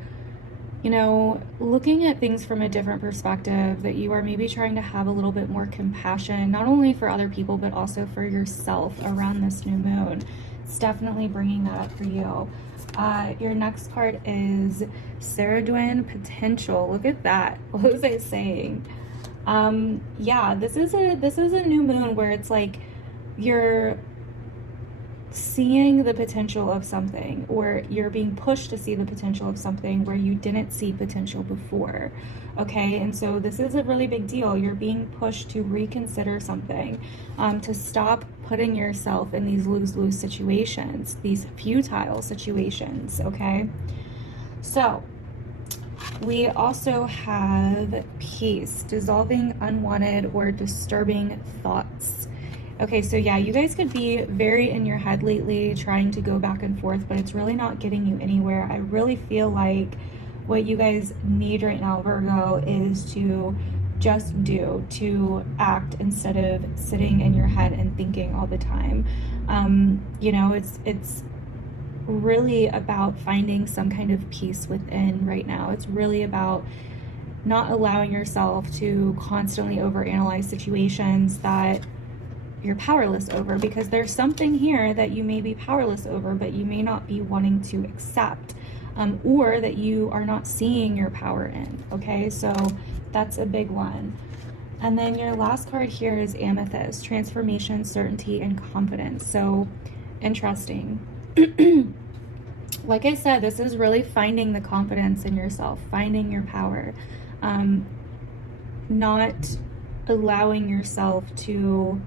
you know, looking at things from a different perspective, that you are maybe trying to have a little bit more compassion, not only for other people, but also for yourself around this new moon. It's definitely bringing that up for you. Your next card is Ceridwen, Potential. Look at that. What was I saying? Yeah, this is a new moon where it's like you're seeing the potential of something, or you're being pushed to see the potential of something where you didn't see potential before. Okay, and so this is a really big deal. You're being pushed to reconsider something, to stop putting yourself in these lose-lose situations, these futile situations. Okay, so we also have Peace, dissolving unwanted or disturbing thoughts. Okay, so yeah, you guys could be very in your head lately, trying to go back and forth, but it's really not getting you anywhere. I really feel like what you guys need right now, Virgo, is to just do, to act instead of sitting in your head and thinking all the time. You know, it's really about finding some kind of peace within right now. It's really about not allowing yourself to constantly overanalyze situations that you're powerless over, because there's something here that you may be powerless over, but you may not be wanting to accept, or that you are not seeing your power in. Okay, so that's a big one. And then your last card here is Amethyst, transformation, certainty, and confidence. So interesting. Like I said, this is really finding the confidence in yourself, finding your power, not allowing yourself to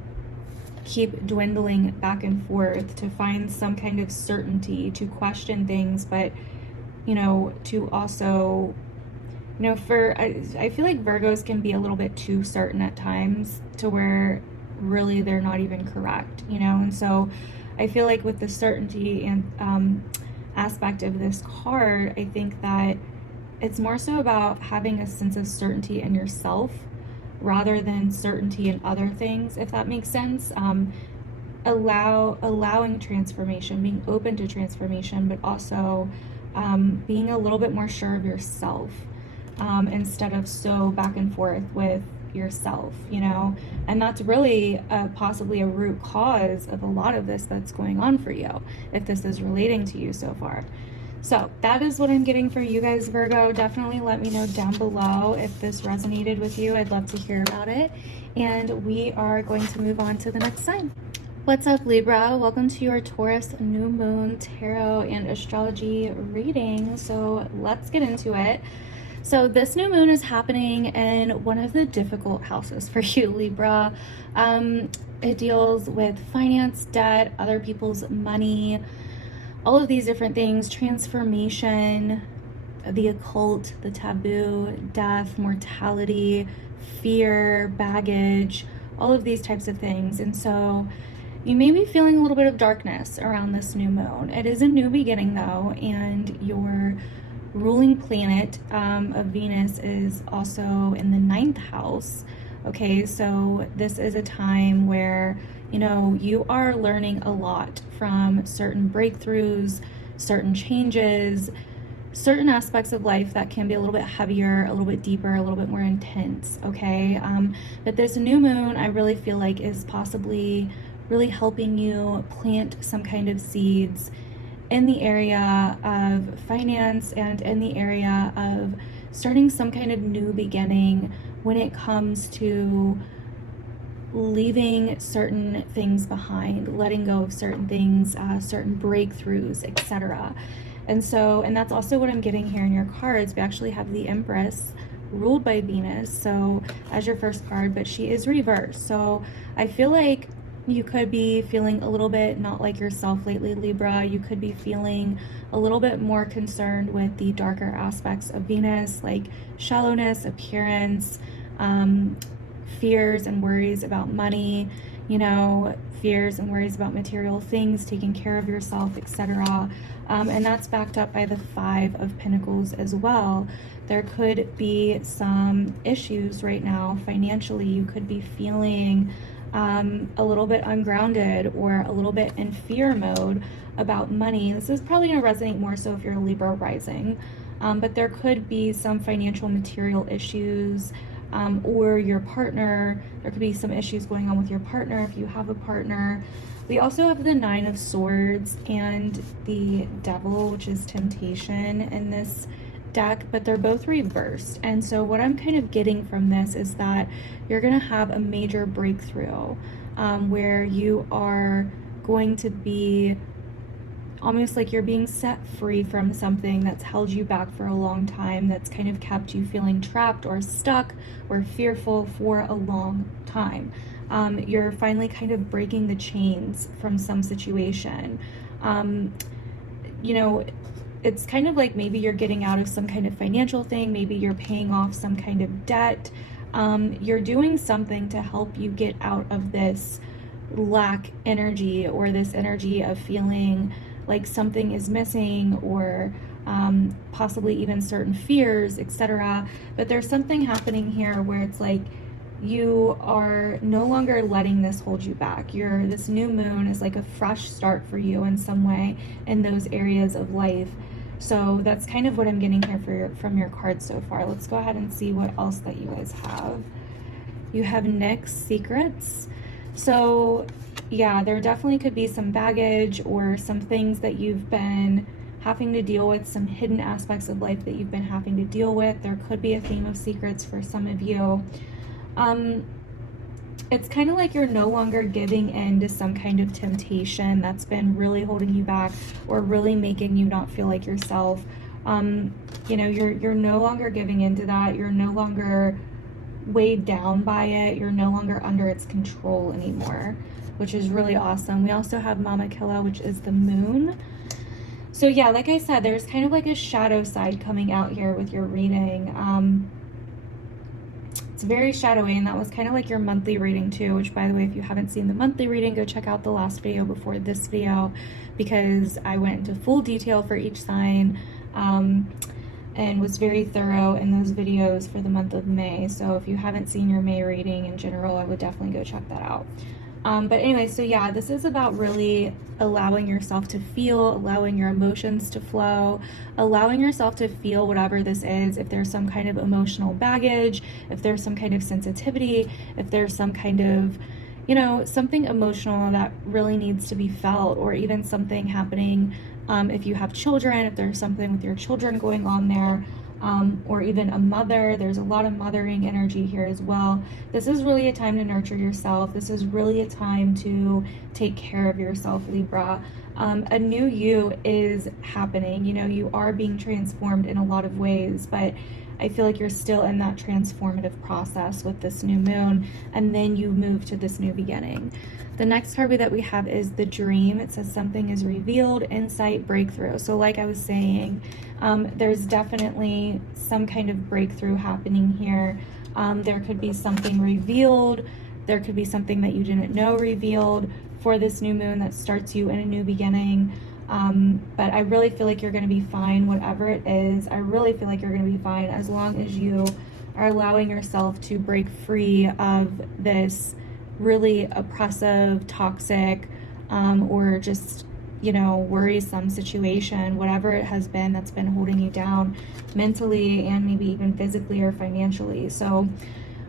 keep dwindling back and forth, to find some kind of certainty, to question things, but, you know, to also, you know, I feel like Virgos can be a little bit too certain at times to where really they're not even correct, you know? And so I feel like with the certainty and aspect of this card, I think that it's more so about having a sense of certainty in yourself rather than certainty in other things, if that makes sense. Allowing transformation, being open to transformation, but also being a little bit more sure of yourself, instead of so back and forth with yourself, you know. And that's really possibly a root cause of a lot of this that's going on for you, if this is relating to you so far. So that is what I'm getting for you guys, Virgo. Definitely let me know down below if this resonated with you. I'd love to hear about it. And we are going to move on to the next sign. What's up, Libra? Welcome to your Taurus new moon tarot and astrology reading. So let's get into it. So this new moon is happening in one of the difficult houses for you, Libra. It deals with finance, debt, other people's money, all of these different things, transformation, the occult, the taboo, death, mortality, fear, baggage, all of these types of things. And so you may be feeling a little bit of darkness around this new moon. It is a new beginning though, and your ruling planet of Venus is also in the 9th house. Okay, so this is a time where, you know, you are learning a lot from certain breakthroughs, certain changes, certain aspects of life that can be a little bit heavier, a little bit deeper, a little bit more intense. Okay, but this new moon, I really feel like, is possibly really helping you plant some kind of seeds in the area of finance and in the area of starting some kind of new beginning when it comes to leaving certain things behind, letting go of certain things, certain breakthroughs, etc. And that's also what I'm getting here in your cards. We actually have the Empress, ruled by Venus, so as your first card, but she is reversed. So I feel like you could be feeling a little bit not like yourself lately, Libra. You could be feeling a little bit more concerned with the darker aspects of Venus, like shallowness, appearance, fears and worries about money, you know, fears and worries about material things, taking care of yourself, etc. And that's backed up by the 5 of Pentacles as well. There could be some issues right now financially. You could be feeling a little bit ungrounded or a little bit in fear mode about money. This is probably going to resonate more so if you're a Libra rising, but there could be some financial material issues, or your partner. There could be some issues going on with your partner if you have a partner. We also have the 9 of Swords and the Devil, which is temptation, in this deck, but they're both reversed. And so what I'm kind of getting from this is that you're going to have a major breakthrough, where you are going to be almost like you're being set free from something that's held you back for a long time, that's kind of kept you feeling trapped or stuck or fearful for a long time. You're finally kind of breaking the chains from some situation. You know, it's kind of like maybe you're getting out of some kind of financial thing, maybe you're paying off some kind of debt. You're doing something to help you get out of this lack energy, or this energy of feeling like something is missing, or possibly even certain fears, etc. But there's something happening here where it's like you are no longer letting this hold you back. This new moon is like a fresh start for you in some way in those areas of life. So that's kind of what I'm getting here from your cards so far. Let's go ahead and see what else that you guys have. You have Nick's secrets. So yeah, there definitely could be some baggage or some things that you've been having to deal with, some hidden aspects of life that you've been having to deal with. There could be a theme of secrets for some of you. It's kind of like you're no longer giving in to some kind of temptation that's been really holding you back or really making you not feel like yourself. You know, you're no longer giving into that. You're no longer weighed down by it. You're no longer under its control anymore, which is really awesome. We also have Mama Killa, which is the moon. So yeah, like I said, there's kind of like a shadow side coming out here with your reading. It's very shadowy, and that was kind of like your monthly reading too, which, by the way, if you haven't seen the monthly reading, go check out the last video before this video, because I went into full detail for each sign and was very thorough in those videos for the month of May. So if you haven't seen your May reading in general, I would definitely go check that out. But anyway, so yeah, this is about really allowing yourself to feel, allowing your emotions to flow, allowing yourself to feel whatever this is. If there's some kind of emotional baggage, if there's some kind of sensitivity, if there's some kind of, you know, something emotional that really needs to be felt, or even something happening, if you have children, if there's something with your children going on there, or even a mother. There's a lot of mothering energy here as well. This is really a time to nurture yourself. This is really a time to take care of yourself, Libra. A new you is happening. You know, you are being transformed in a lot of ways, but I feel like you're still in that transformative process with this new moon, and then you move to this new beginning. The next card that we have is the Dream. It says something is revealed, insight, breakthrough. So like I was saying, there's definitely some kind of breakthrough happening here. There could be something revealed. There could be something that you didn't know revealed for this new moon that starts you in a new beginning. But I really feel like you're going to be fine, whatever it is. I really feel like you're going to be fine as long as you are allowing yourself to break free of this really oppressive, toxic, or just, you know, worrisome situation, whatever it has been that's been holding you down mentally and maybe even physically or financially. So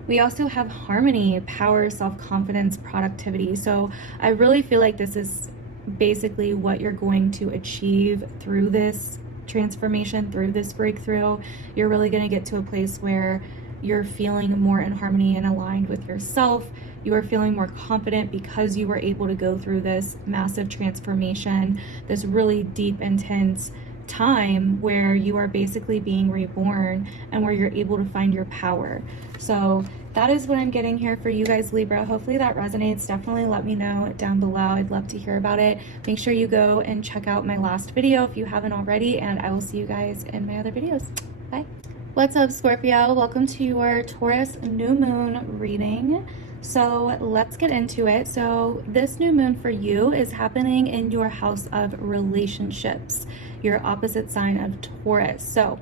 we also have harmony, power, self-confidence, productivity. So I really feel like this is basically what you're going to achieve through this transformation, through this breakthrough. You're really going to get to a place where you're feeling more in harmony and aligned with yourself. You are feeling more confident because you were able to go through this massive transformation, this really deep, intense time where you are basically being reborn and where you're able to find your power. So that is what I'm getting here for you guys, Libra. Hopefully that resonates. Definitely let me know down below. I'd love to hear about it. Make sure you go and check out my last video if you haven't already, and I will see you guys in my other videos. Bye. What's up, Scorpio? Welcome to your Taurus new moon reading. So let's get into it. So this new moon for you is happening in your house of relationships, your opposite sign of Taurus. So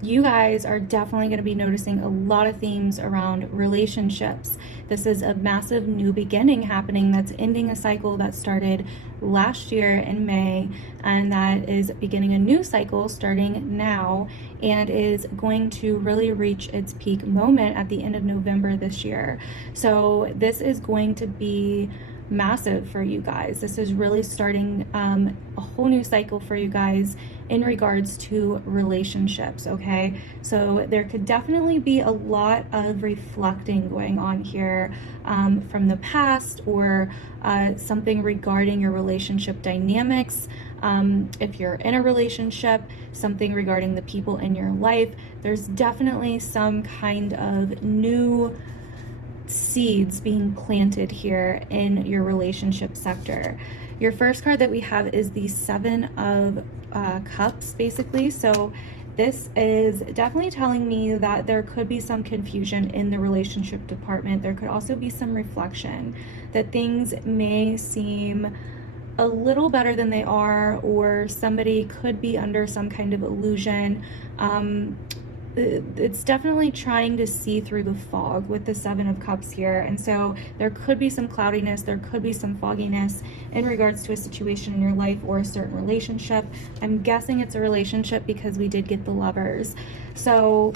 you guys are definitely going to be noticing a lot of themes around relationships. This is a massive new beginning happening that's ending a cycle that started last year in May, and that is beginning a new cycle starting now, and is going to really reach its peak moment at the end of November this year. So this is going to be massive for you guys. This is really starting a whole new cycle for you guys in regards to relationships, okay? So there could definitely be a lot of reflecting going on here from the past, or something regarding your relationship dynamics. If you're in a relationship, something regarding the people in your life. There's definitely some kind of new seeds being planted here in your relationship sector. Your first card that we have is the Seven of Cups, basically. So this is definitely telling me that there could be some confusion in the relationship department. There could also be some reflection that things may seem a little better than they are, or somebody could be under some kind of illusion it's definitely trying to see through the fog with the Seven of Cups here. And so there could be some cloudiness, there could be some fogginess in regards to a situation in your life or a certain relationship. I'm guessing it's a relationship because we did get the Lovers. So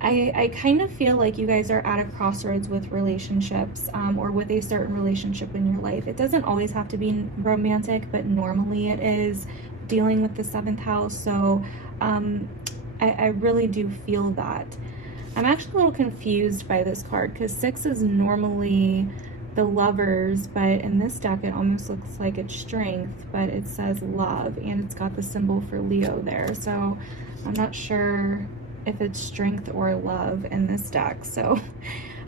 I kind of feel like you guys are at a crossroads with relationships, or with a certain relationship in your life. It doesn't always have to be romantic, but normally it is, dealing with the 7th house. So I really do feel that. I'm actually a little confused by this card because 6 is normally the Lovers, but in this deck it almost looks like it's Strength, but it says Love, and it's got the symbol for Leo there. So I'm not sure if it's Strength or Love in this deck. So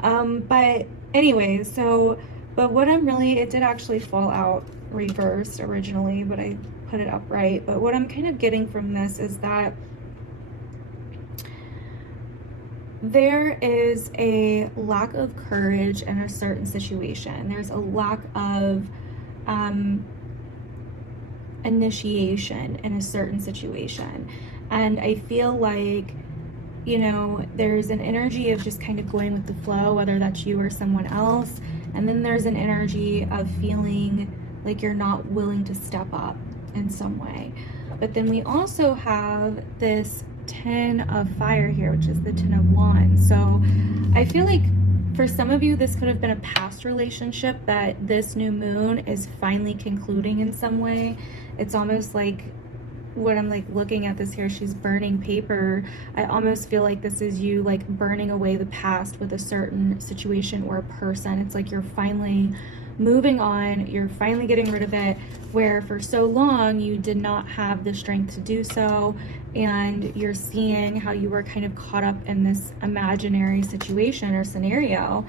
but anyways, but what I'm really, it did actually fall out reversed originally, but I put it upright. But what I'm kind of getting from this is that there is a lack of courage in a certain situation. There's a lack of initiation in a certain situation. And I feel like, you know, there's an energy of just kind of going with the flow, whether that's you or someone else. And then there's an energy of feeling like you're not willing to step up in some way. But then we also have this 10 of Fire here, which is the 10 of Wands. So I feel like for some of you, this could have been a past relationship that this new moon is finally concluding in some way. It's almost like, what I'm like looking at this here, she's burning paper. I almost feel like this is you like burning away the past with a certain situation or a person. It's like you're finally moving on, you're finally getting rid of it, where for so long you did not have the strength to do so, and you're seeing how you were kind of caught up in this imaginary situation or scenario.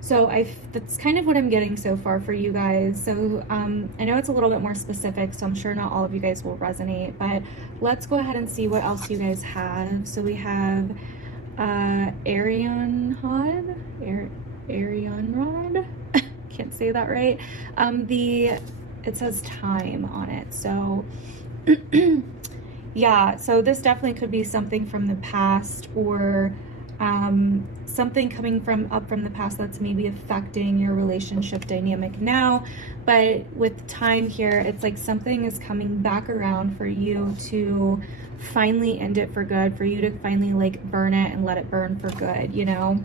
So that's kind of what I'm getting so far for you guys. So I know it's a little bit more specific, so I'm sure not all of you guys will resonate, but let's go ahead and see what else you guys have. So we have Arion Rod. Can't say that right. It says time on it. So yeah, so this definitely could be something from the past, or something coming up from the past that's maybe affecting your relationship dynamic now. But with time here, it's like something is coming back around for you to finally end it for good, for you to finally like burn it and let it burn for good, you know.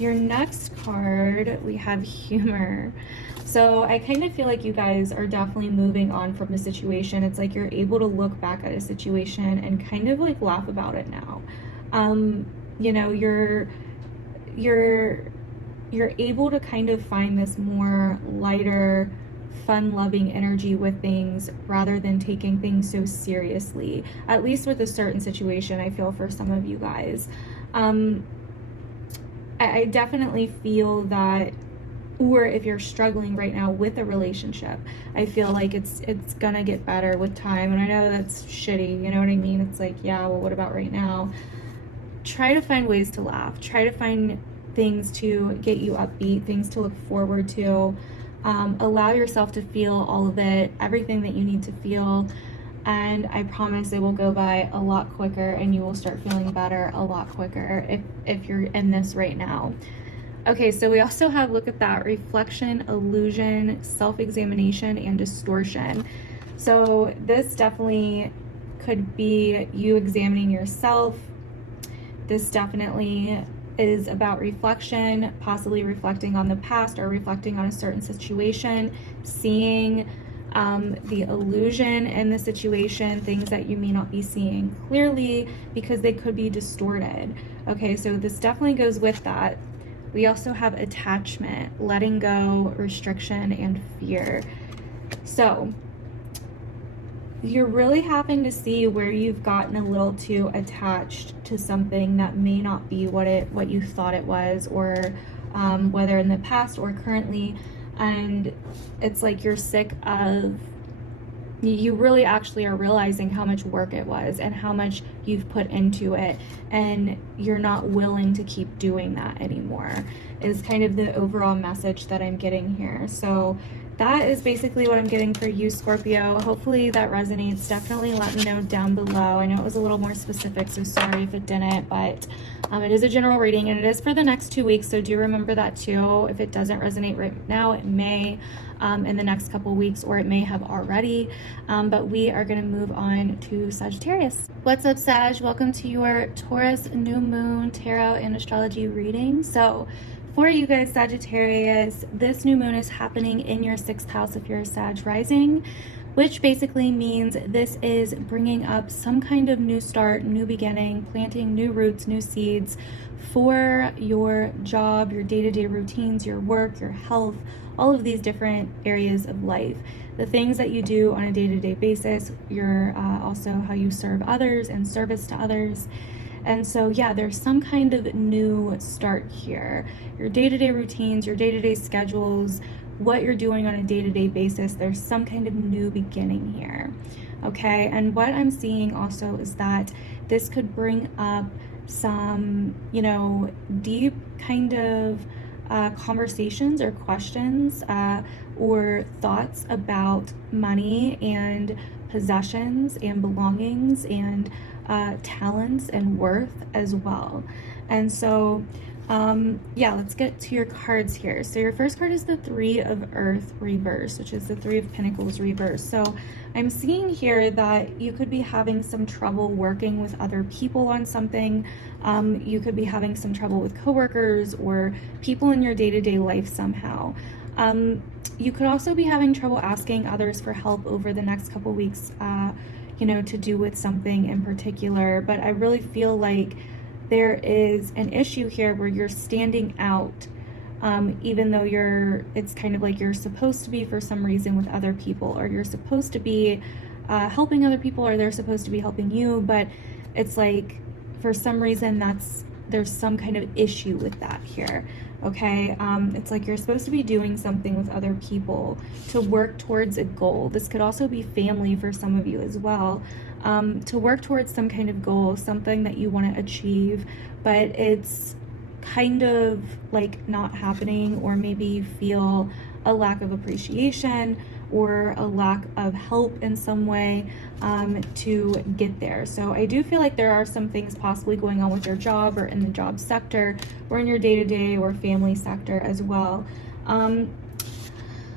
Your next card, we have Humor. So I kind of feel like you guys are definitely moving on from the situation. It's like you're able to look back at a situation and kind of like laugh about it now. You know, you're able to kind of find this more lighter, fun-loving energy with things rather than taking things so seriously, at least with a certain situation, I feel, for some of you guys. I definitely feel that, or if you're struggling right now with a relationship, I feel like it's gonna get better with time. And I know that's shitty, you know what I mean? It's like, yeah, well, what about right now? Try to find ways to laugh. Try to find things to get you upbeat, things to look forward to. Allow yourself to feel all of it, everything that you need to feel. And I promise it will go by a lot quicker, and you will start feeling better a lot quicker if you're in this right now. Okay, so we also have, look at that, reflection, illusion, self-examination, and distortion. So this definitely could be you examining yourself. This definitely is about reflection, possibly reflecting on the past or reflecting on a certain situation, seeing the illusion in the situation, things that you may not be seeing clearly because they could be distorted. Okay, so this definitely goes with that. We also have attachment, letting go, restriction, and fear. So you're really having to see where you've gotten a little too attached to something that may not be what you thought it was, or whether in the past or currently. And it's like you're sick of, you really actually are realizing how much work it was and how much you've put into it, and you're not willing to keep doing that anymore, is kind of the overall message that I'm getting here. So that is basically what I'm getting for you, Scorpio. Hopefully that resonates. Definitely let me know down below. I know it was a little more specific, so sorry if it didn't, but it is a general reading and it is for the next 2 weeks, so do remember that too. If it doesn't resonate right now, it may in the next couple weeks, or it may have already, but we are going to move on to Sagittarius. What's up, Sag? Welcome to your Taurus new moon tarot and astrology reading. So for you guys, Sagittarius, this new moon is happening in your 6th house if you're a Sag rising, which basically means this is bringing up some kind of new start, new beginning, planting new roots, new seeds for your job, your day-to-day routines, your work, your health, all of these different areas of life. The things that you do on a day-to-day basis, your also how you serve others and service to others. And so, yeah, there's some kind of new start here. Your day-to-day routines, your day-to-day schedules, what you're doing on a day-to-day basis, there's some kind of new beginning here, okay? And what I'm seeing also is that this could bring up some, you know, deep kind of conversations or questions or thoughts about money and possessions and belongings and talents and worth as well. And so yeah, let's get to your cards here. So your first card is the 3 of Earth reverse, which is the 3 of Pentacles reverse. So I'm seeing here that you could be having some trouble working with other people on something. You could be having some trouble with coworkers or people in your day-to-day life somehow. You could also be having trouble asking others for help over the next couple weeks, you know, to do with something in particular. But I really feel like there is an issue here where you're standing out, even though it's kind of like you're supposed to be for some reason with other people, or you're supposed to be helping other people, or they're supposed to be helping you, but it's like for some reason there's some kind of issue with that here. Okay, it's like you're supposed to be doing something with other people to work towards a goal. This could also be family for some of you as well, to work towards some kind of goal, something that you want to achieve, but it's kind of like not happening, or maybe you feel a lack of appreciation or a lack of help in some way to get there. So I do feel like there are some things possibly going on with your job, or in the job sector, or in your day-to-day or family sector as well.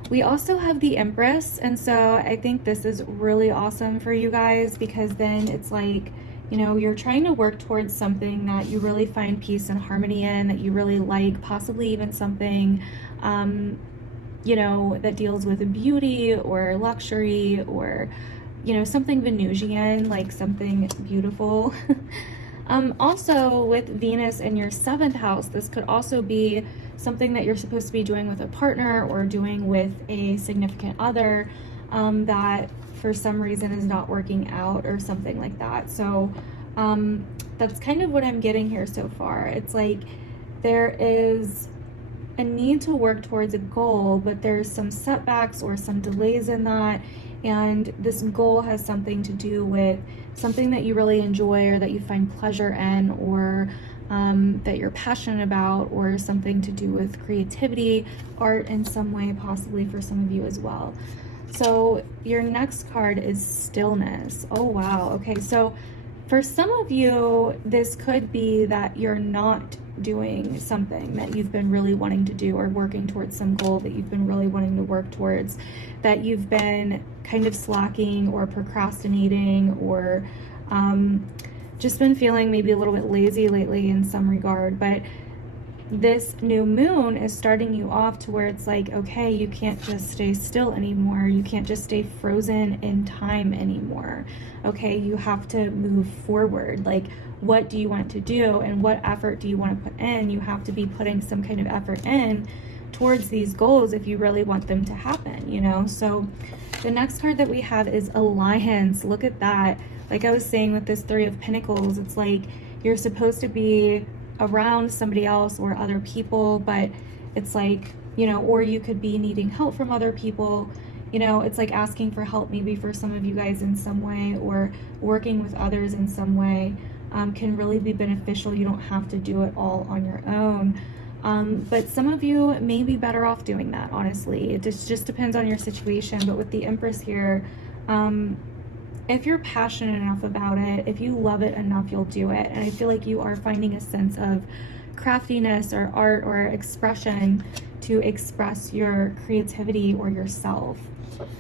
We also have the Empress, and so I think this is really awesome for you guys, because then it's like, you know, you're trying to work towards something that you really find peace and harmony in, that you really like, possibly even something you know, that deals with beauty or luxury, or, you know, something Venusian, like something beautiful. Also with Venus in your 7th house, this could also be something that you're supposed to be doing with a partner or doing with a significant other that for some reason is not working out, or something like that. So that's kind of what I'm getting here so far. It's like there is a need to work towards a goal, but there's some setbacks or some delays in that, and this goal has something to do with something that you really enjoy, or that you find pleasure in, or that you're passionate about, or something to do with creativity, art in some way, possibly for some of you as well. So your next card is Stillness. Oh wow, okay, so for some of you, this could be that you're not doing something that you've been really wanting to do, or working towards some goal that you've been really wanting to work towards, that you've been kind of slacking or procrastinating, or just been feeling maybe a little bit lazy lately in some regard. But this new moon is starting you off to where it's like, okay, you can't just stay still anymore. You can't just stay frozen in time anymore. Okay, you have to move forward. Like, what do you want to do, and what effort do you want to put in? You have to be putting some kind of effort in towards these goals if you really want them to happen, you know? So the next card that we have is Alliance. Look at that. Like I was saying with this 3 of Pentacles, it's like you're supposed to be around somebody else or other people, but it's like, you know, or you could be needing help from other people. You know, it's like asking for help maybe for some of you guys in some way, or working with others in some way can really be beneficial. You don't have to do it all on your own. But some of you may be better off doing that, honestly. It just depends on your situation. But with the Empress here, if you're passionate enough about it, if you love it enough, you'll do it. And I feel like you are finding a sense of craftiness or art or expression to express your creativity or yourself.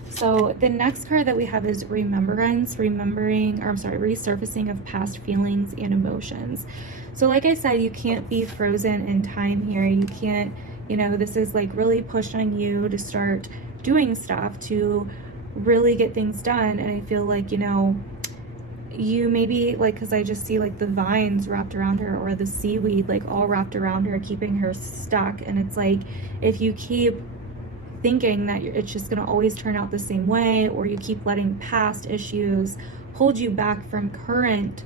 So the next card that we have is Remembrance, resurfacing of past feelings and emotions. So like I said, you can't be frozen in time here. You can't, you know, this is like really pushing you to start doing stuff, to really get things done. And I feel like, you know, you maybe like, because I just see like the vines wrapped around her, or the seaweed like all wrapped around her, keeping her stuck. And it's like, if you keep thinking that it's just going to always turn out the same way, or you keep letting past issues hold you back from current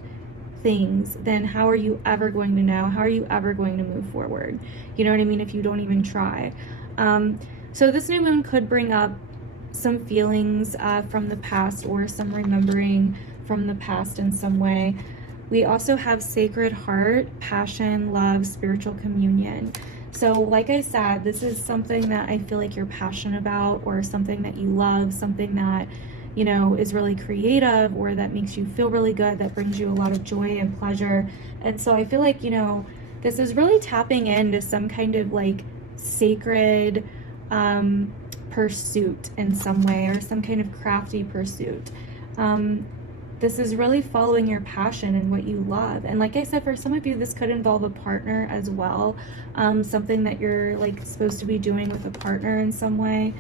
things, then how are you ever going to know? How are you ever going to move forward? You know what I mean? If you don't even try. So this new moon could bring up some feelings from the past, or some remembering from the past in some way. We also have Sacred Heart, passion, love, spiritual communion. So like I said, this is something that I feel like you're passionate about, or something that you love, something that, you know, is really creative, or that makes you feel really good, that brings you a lot of joy and pleasure. And so I feel like, you know, this is really tapping into some kind of like sacred pursuit in some way, or some kind of crafty pursuit. This is really following your passion and what you love. And like I said, for some of you, this could involve a partner as well. Something that you're like supposed to be doing with a partner in some way.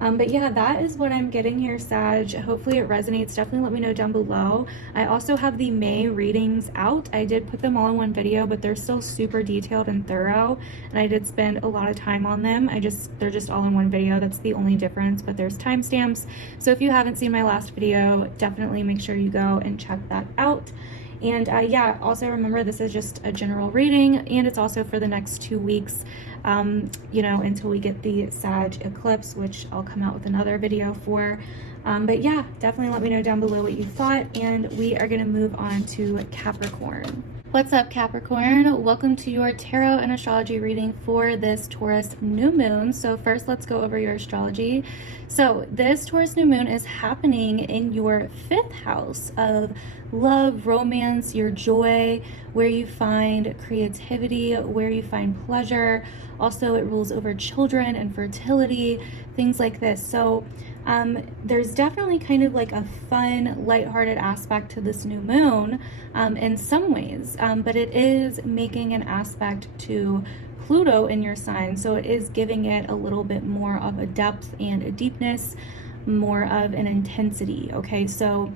But yeah, that is what I'm getting here, Sag. Hopefully it resonates. Definitely let me know down below. I also have the May readings out. I did put them all in one video, but they're still super detailed and thorough. And I did spend a lot of time on them. They're just all in one video. That's the only difference, but there's timestamps. So if you haven't seen my last video, definitely make sure you go and check that out. And yeah, also remember, this is just a general reading, and it's also for the next 2 weeks, you know, until we get the Sag eclipse, which I'll come out with another video for. But yeah, definitely let me know down below what you thought, and we are going to move on to Capricorn. What's up, Capricorn? Welcome to your tarot and astrology reading for this Taurus new moon. So first, let's go over your astrology. So this Taurus new moon is happening in your 5th house of love, romance, your joy, where you find creativity, where you find pleasure. Also, it rules over children and fertility, things like this. So there's definitely kind of like a fun, lighthearted aspect to this new moon in some ways, but it is making an aspect to Pluto in your sign, so it is giving it a little bit more of a depth and a deepness, more of an intensity. Okay, so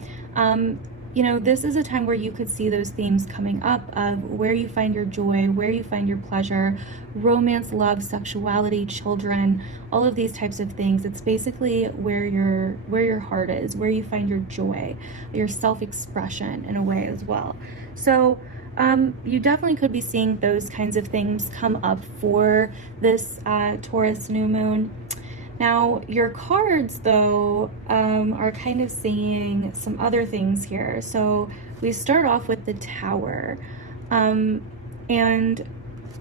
you know, this is a time where you could see those themes coming up of where you find your joy, where you find your pleasure, romance, love, sexuality, children, all of these types of things. It's basically where your heart is, where you find your joy, your self-expression in a way as well. So you definitely could be seeing those kinds of things come up for this Taurus new moon. Now, your cards, though, are kind of saying some other things here. So we start off with the Tower. And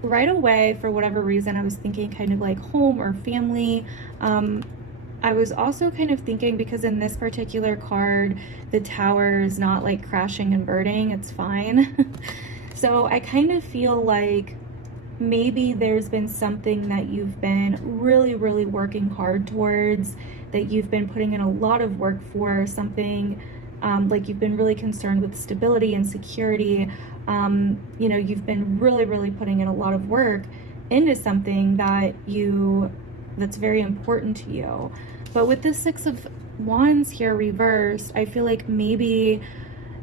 right away, for whatever reason, I was thinking kind of like home or family. I was also kind of thinking, because in this particular card, the Tower is not like crashing and burning. It's fine. So I kind of feel like maybe there's been something that you've been really, really working hard towards, that you've been putting in a lot of work for, something like you've been really concerned with stability and security. You know, you've been really, really putting in a lot of work into something that's very important to you. But with the 6 of Wands here reversed, I feel like maybe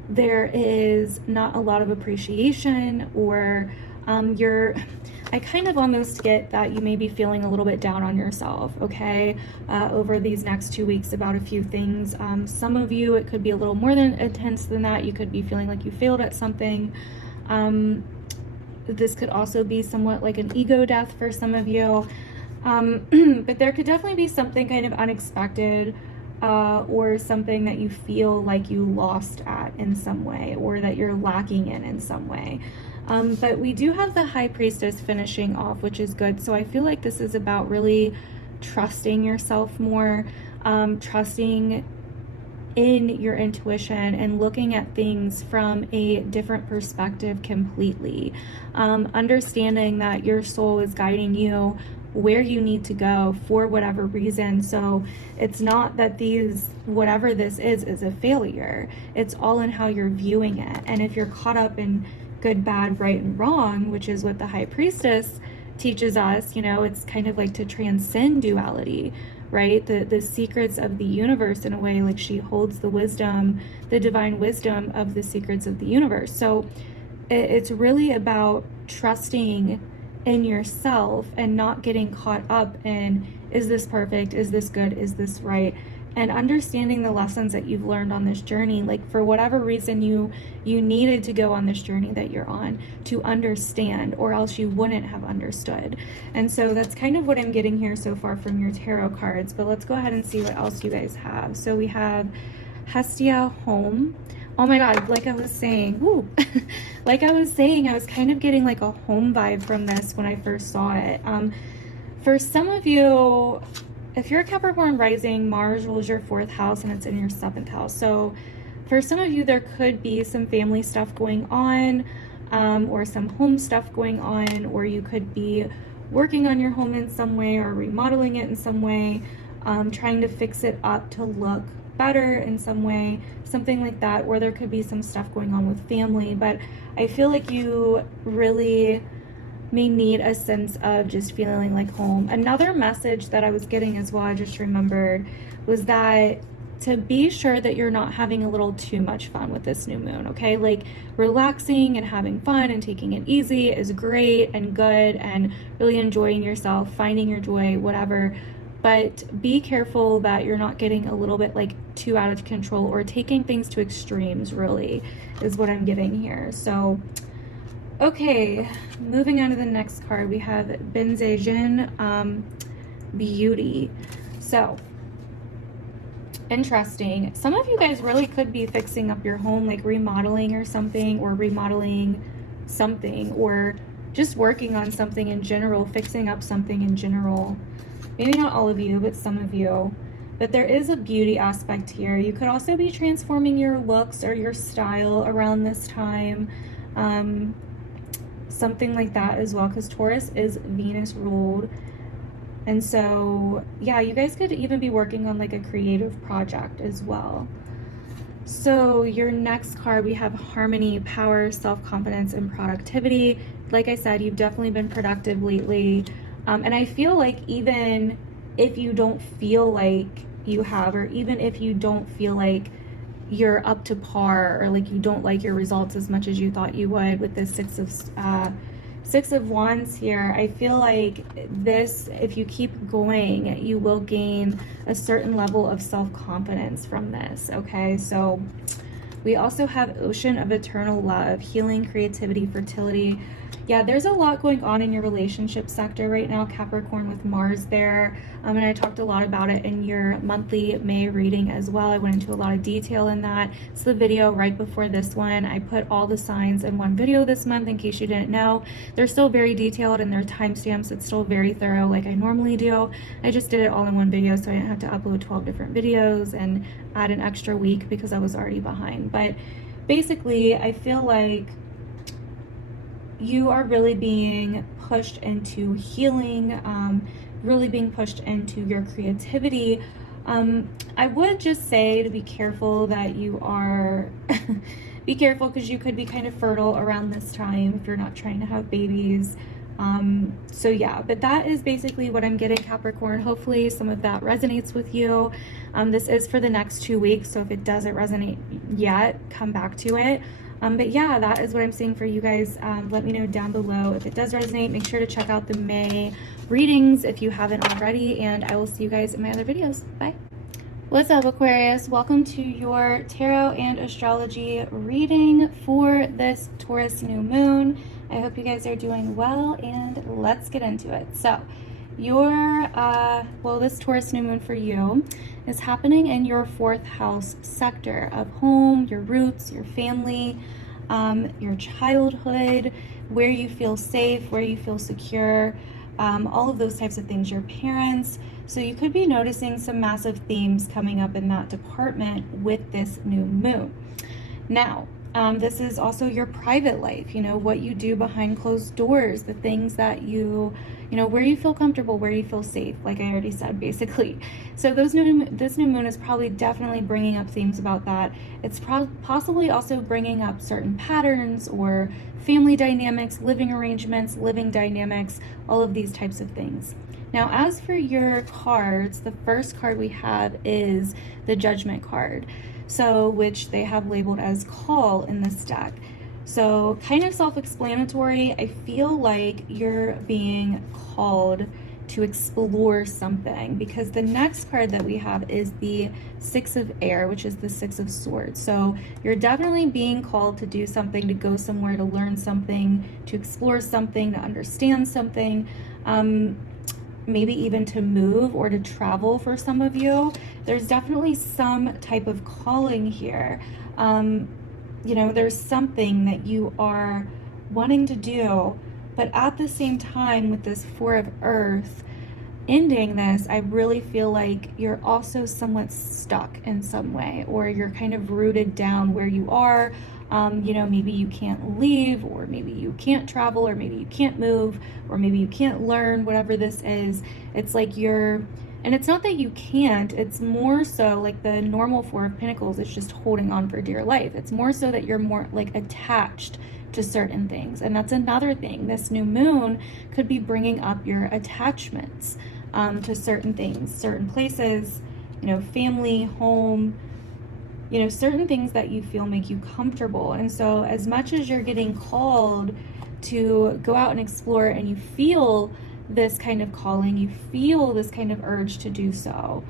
there is not a lot of appreciation, or I kind of almost get that you may be feeling a little bit down on yourself, okay, over these next 2 weeks about a few things. Some of you, it could be a little more than intense than that. You could be feeling like you failed at something. This could also be somewhat like an ego death for some of you. But there could definitely be something kind of unexpected, or something that you feel like you lost at in some way, or that you're lacking in some way. But we do have the High Priestess finishing off, which is good. So I feel like this is about really trusting yourself more, trusting in your intuition and looking at things from a different perspective completely. Understanding that your soul is guiding you where you need to go for whatever reason. So it's not that whatever this is a failure. It's all in how you're viewing it. And if you're caught up in good, bad, right, and wrong, which is what the High Priestess teaches us, you know, it's kind of like to transcend duality, right? The secrets of the universe, in a way, like she holds the wisdom, the divine wisdom of the secrets of the universe. So it's really about trusting in yourself and not getting caught up in, is this perfect? Is this good? Is this right? And understanding the lessons that you've learned on this journey. Like, for whatever reason you needed to go on this journey that you're on to understand, or else you wouldn't have understood. And so that's kind of what I'm getting here so far from your tarot cards. But let's go ahead and see what else you guys have. So we have Hestia, home. Oh my God, like I was saying, woo. Like I was saying, I was kind of getting like a home vibe from this when I first saw it. For some of you, if you're a Capricorn rising, Mars rules your 4th house and it's in your 7th house. So for some of you, there could be some family stuff going on, or some home stuff going on, or you could be working on your home in some way or remodeling it in some way, trying to fix it up to look better in some way, something like that. Or there could be some stuff going on with family. But I feel like you really may need a sense of just feeling like home. Another message that I was getting as well, I just remembered, was that to be sure that you're not having a little too much fun with this new moon, okay? Like, relaxing and having fun and taking it easy is great and good, and really enjoying yourself, finding your joy, whatever. But be careful that you're not getting a little bit like too out of control or taking things to extremes, really, is what I'm getting here. So okay, moving on to the next card, we have Benzajin, beauty. So interesting. Some of you guys really could be fixing up your home, like remodeling or something, or remodeling something, or just working on something in general, fixing up something in general. Maybe not all of you, but some of you. But there is a beauty aspect here. You could also be transforming your looks or your style around this time. Something like that as well, because Taurus is Venus ruled. And so yeah, you guys could even be working on like a creative project as well. So your next card, we have harmony, power, self-confidence, and productivity. Like I said, you've definitely been productive lately. And I feel like even if you don't feel like you have, or even if you don't feel like you're up to par, or like you don't like your results as much as you thought you would with the Six of Wands here, I feel like this, if you keep going, you will gain a certain level of self-confidence from this, okay? So we also have Ocean of Eternal Love, healing, creativity, fertility. Yeah, there's a lot going on in your relationship sector right now, Capricorn, with Mars there. And I talked a lot about it in your monthly May reading as well. I went into a lot of detail in that. It's the video right before this one. I put all the signs in one video this month in case you didn't know. They're still very detailed and their timestamps. It's still very thorough like I normally do. I just did it all in one video so I didn't have to upload 12 different videos and add an extra week because I was already behind. But basically, I feel like you are really being pushed into healing, really being pushed into your creativity. I would just say to be careful that you are, be careful because you could be kind of fertile around this time if you're not trying to have babies. So yeah, but that is basically what I'm getting, Capricorn. Hopefully some of that resonates with you. This is for the next 2 weeks, so if it doesn't resonate yet, come back to it. But yeah, that is what I'm seeing for you guys. Let me know down below if it does resonate. Make sure to check out the May readings if you haven't already, and I will see you guys in my other videos. Bye. What's up, Aquarius? Welcome to your tarot and astrology reading for this Taurus new moon. I hope you guys are doing well, and let's get into it. So your this Taurus new moon for you is happening in your 4th house sector of home, your roots, your family. your childhood, where you feel safe, where you feel secure, all of those types of things, your parents. So you could be noticing some massive themes coming up in that department with this new moon. Now, this is also your private life, you know, what you do behind closed doors, the things that you know, where you feel comfortable, where you feel safe, like I already said, basically. So this new moon is probably definitely bringing up themes about that. It's possibly also bringing up certain patterns or family dynamics, living arrangements, living dynamics, all of these types of things. Now, as for your cards, the first card we have is the Judgment card. So, which they have labeled as call in this deck. So kind of self-explanatory. I feel like you're being called to explore something, because the next card that we have is the Six of Air, which is the Six of Swords. So you're definitely being called to do something, to go somewhere, to learn something, to explore something, to understand something. Maybe even to move or to travel for some of you. There's definitely some type of calling here. You know, there's something that you are wanting to do, but at the same time, with this Four of Earth ending this, I really feel like you're also somewhat stuck in some way, or you're kind of rooted down where you are. You know, maybe you can't leave, or maybe you can't travel, or maybe you can't move, or maybe you can't learn, whatever this is. It's like you're, and it's not that you can't, it's more so like the normal Four of Pentacles is just holding on for dear life. It's more so that you're more like attached to certain things. And that's another thing. This new moon could be bringing up your attachments to certain things, certain places, you know, family, home, you know, certain things that you feel make you comfortable. And so as much as you're getting called to go out and explore, and you feel this kind of calling, you feel this kind of urge to do so,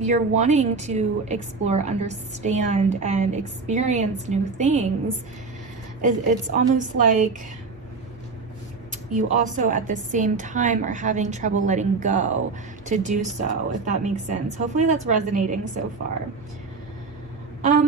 you're wanting to explore, understand, and experience new things. It's almost like you also at the same time are having trouble letting go to do so, if that makes sense. Hopefully that's resonating so far.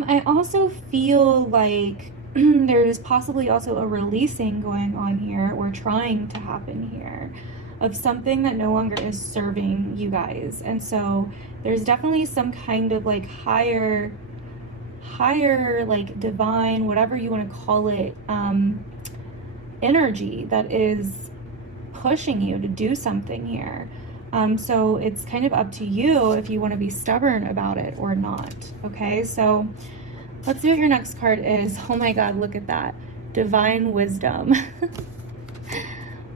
I also feel like there's possibly also a releasing going on here, or trying to happen here, of something that no longer is serving you guys. And so there's definitely some kind of like higher like divine, whatever you want to call it, energy that is pushing you to do something here. So it's kind of up to you if you want to be stubborn about it or not. Okay, so let's see what your next card is. Oh my God, look at that. Divine Wisdom.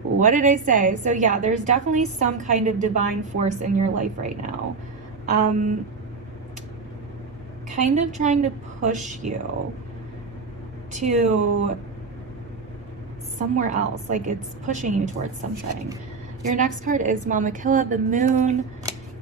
What did I say? So yeah, there's definitely some kind of divine force in your life right now. Kind of trying to push you to somewhere else. Like it's pushing you towards something. Your next card is Mama Killa, the Moon.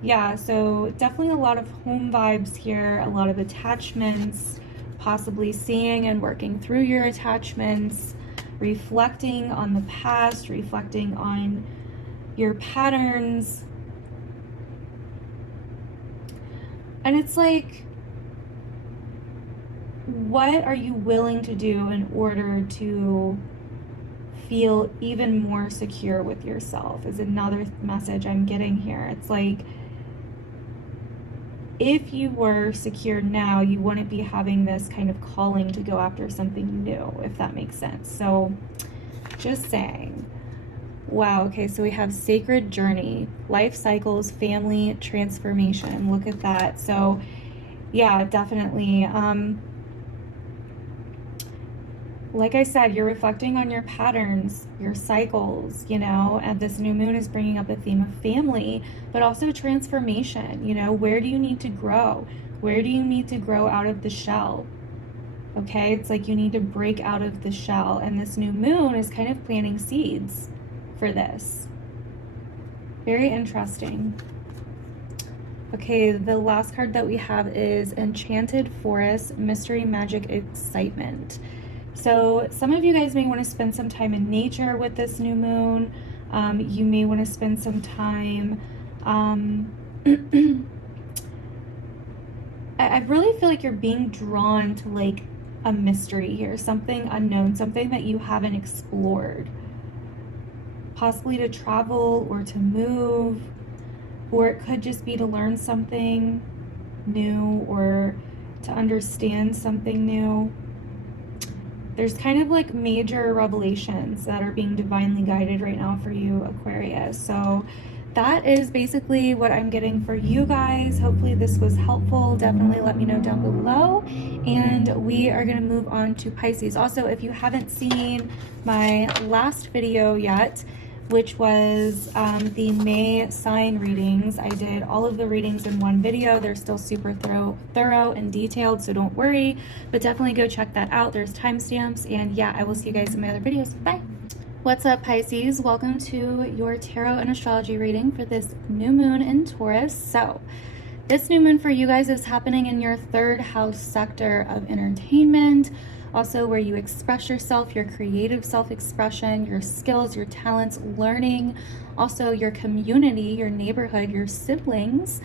Yeah, so definitely a lot of home vibes here, a lot of attachments, possibly seeing and working through your attachments, reflecting on the past, reflecting on your patterns. And it's like, what are you willing to do in order to feel even more secure with yourself, is another message I'm getting here. It's like, if you were secure now, you wouldn't be having this kind of calling to go after something new, if that makes sense. So just saying. Wow, okay, so we have Sacred Journey, life cycles, family transformation. Look at that. So yeah, definitely. Like I said, you're reflecting on your patterns, your cycles, you know, and this new moon is bringing up a theme of family, but also transformation. You know, where do you need to grow? Where do you need to grow out of the shell? Okay, it's like you need to break out of the shell, and this new moon is kind of planting seeds for this. Very interesting. Okay, the last card that we have is Enchanted Forest, Mystery, Magic, Excitement. So some of you guys may want to spend some time in nature with this new moon. You may want to spend some time, I really feel like you're being drawn to like a mystery here, something unknown, something that you haven't explored. Possibly to travel or to move, or it could just be to learn something new or to understand something new. There's kind of like major revelations that are being divinely guided right now for you, Aquarius. So that is basically what I'm getting for you guys. Hopefully this was helpful. Definitely let me know down below. And we are going to move on to Pisces. Also, if you haven't seen my last video yet, which was the May sign readings, I did all of the readings in one video. They're still super thorough and detailed, so don't worry. But definitely go check that out. There's timestamps. And yeah, I will see you guys in my other videos. Bye. What's up, Pisces? Welcome to your tarot and astrology reading for this new moon in Taurus. So this new moon for you guys is happening in your 3rd house sector of entertainment, also where you express yourself, your creative self-expression, your skills, your talents, learning, also your community, your neighborhood, your siblings,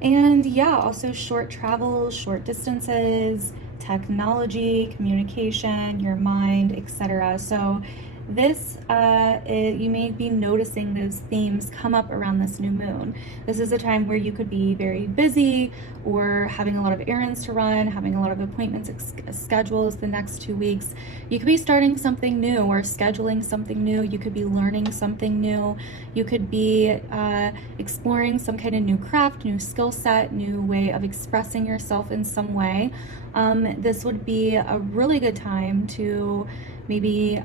and yeah, also short travels, short distances, technology, communication, your mind, etc. So this, you may be noticing those themes come up around this new moon. This is a time where you could be very busy or having a lot of errands to run, having a lot of appointments, schedules the next 2 weeks. You could be starting something new or scheduling something new. You could be learning something new. You could be exploring some kind of new craft, new skill set, new way of expressing yourself in some way. This would be a really good time to maybe,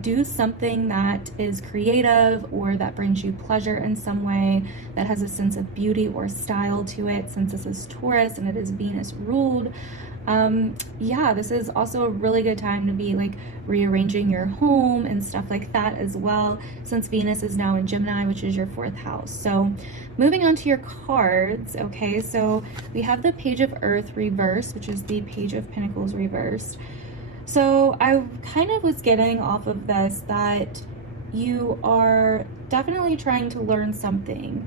do something that is creative or that brings you pleasure in some way, that has a sense of beauty or style to it, since this is Taurus and it is Venus ruled. Yeah, this is also a really good time to be like rearranging your home and stuff like that as well, since Venus is now in Gemini, which is your 4th house. So moving on to your cards. Okay, so we have the Page of Earth reversed, which is the Page of Pentacles reversed. So I kind of was getting off of this that you are definitely trying to learn something,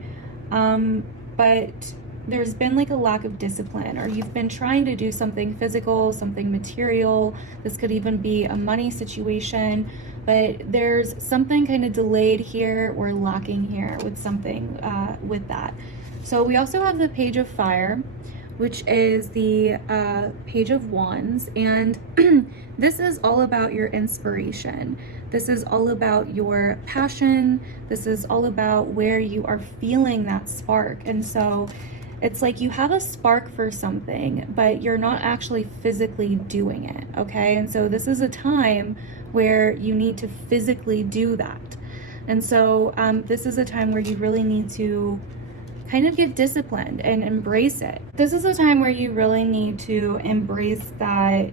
but there's been like a lack of discipline, or you've been trying to do something physical, something material. This could even be a money situation, but there's something kind of delayed here or lacking here with something with that. So we also have the Page of Fire, which is the Page of Wands, and this is all about your inspiration. This is all about your passion. This is all about where you are feeling that spark. And so it's like you have a spark for something, but you're not actually physically doing it, okay? And so this is a time where you need to physically do that. And so this is a time where you really need to kind of get disciplined and embrace it. This is a time where you really need to embrace that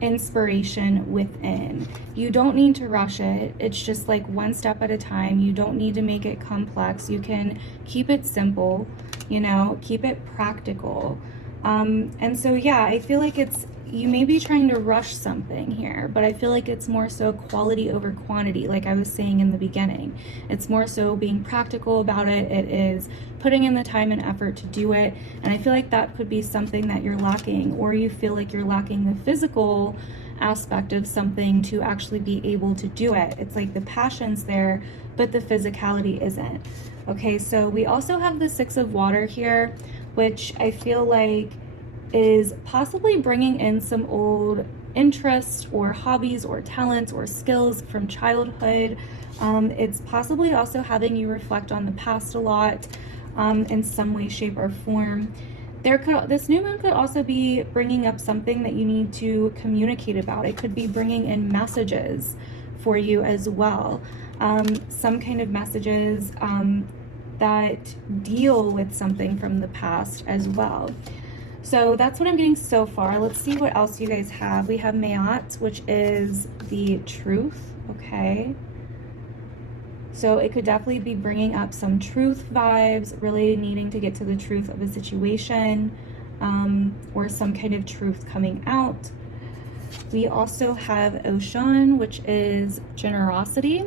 inspiration within. You don't need to rush it. It's just like one step at a time. You don't need to make it complex. You can keep it simple, keep it practical. And so, yeah, I feel like you may be trying to rush something here, but I feel like it's more so quality over quantity, like I was saying in the beginning. It's more so being practical about it. It is putting in the time and effort to do it. And I feel like that could be something that you're lacking, or you feel like you're lacking the physical aspect of something to actually be able to do it. It's like the passion's there, but the physicality isn't. Okay, so we also have the 6 of Water here, which I feel like is possibly bringing in some old interests or hobbies or talents or skills from childhood. It's possibly also having you reflect on the past a lot in some way, shape, or form. This new moon could also be bringing up something that you need to communicate about. It could be bringing in messages for you as well. Some kind of messages that deal with something from the past as well. So that's what I'm getting so far. Let's see what else you guys have. We have Mayat, which is the truth, okay? So it could definitely be bringing up some truth vibes, really needing to get to the truth of a situation, or some kind of truth coming out. We also have Ocean, which is generosity.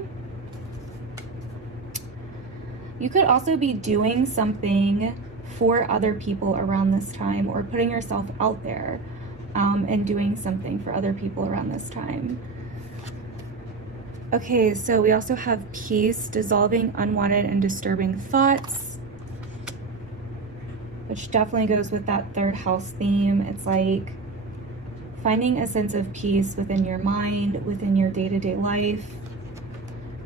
You could also be doing something for other people around this time, or putting yourself out there. and doing something for other people around this time. Okay, so we also have peace, dissolving unwanted and disturbing thoughts, which definitely goes with that third house theme. It's like finding a sense of peace within your mind, within your day-to-day life.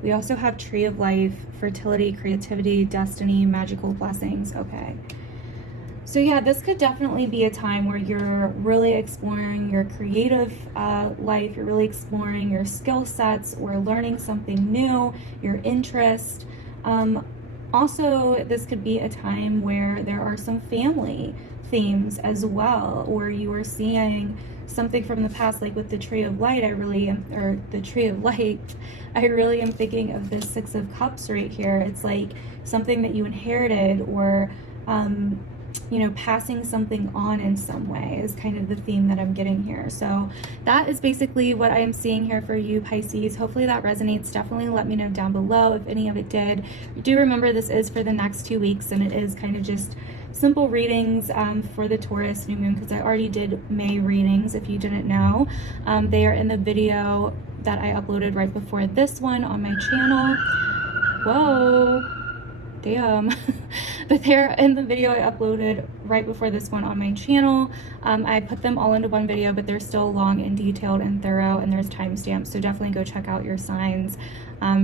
We also have tree of life, fertility, creativity, destiny, magical blessings. Okay. So yeah, this could definitely be a time where you're really exploring your creative life, you're really exploring your skill sets or learning something new, your interest. Also, this could be a time where there are some family themes as well, or you are seeing something from the past, like with the tree of light, I really am thinking of the Six of Cups right here. It's like something that you inherited, or you know, passing something on in some way is kind of the theme that I'm getting here. So that is basically what I am seeing here for you, Pisces. Hopefully that resonates. Definitely let me know down below if any of it did. Do remember this is for the next 2 weeks, and it is kind of just simple readings for the Taurus new moon, because I already did May readings. If you didn't know, they are in the video that I uploaded right before this one on my channel. Whoa, damn. But they're in the video I uploaded right before this one on my channel. I put them all into one video, but they're still long and detailed and thorough, and there's timestamps, so definitely go check out your signs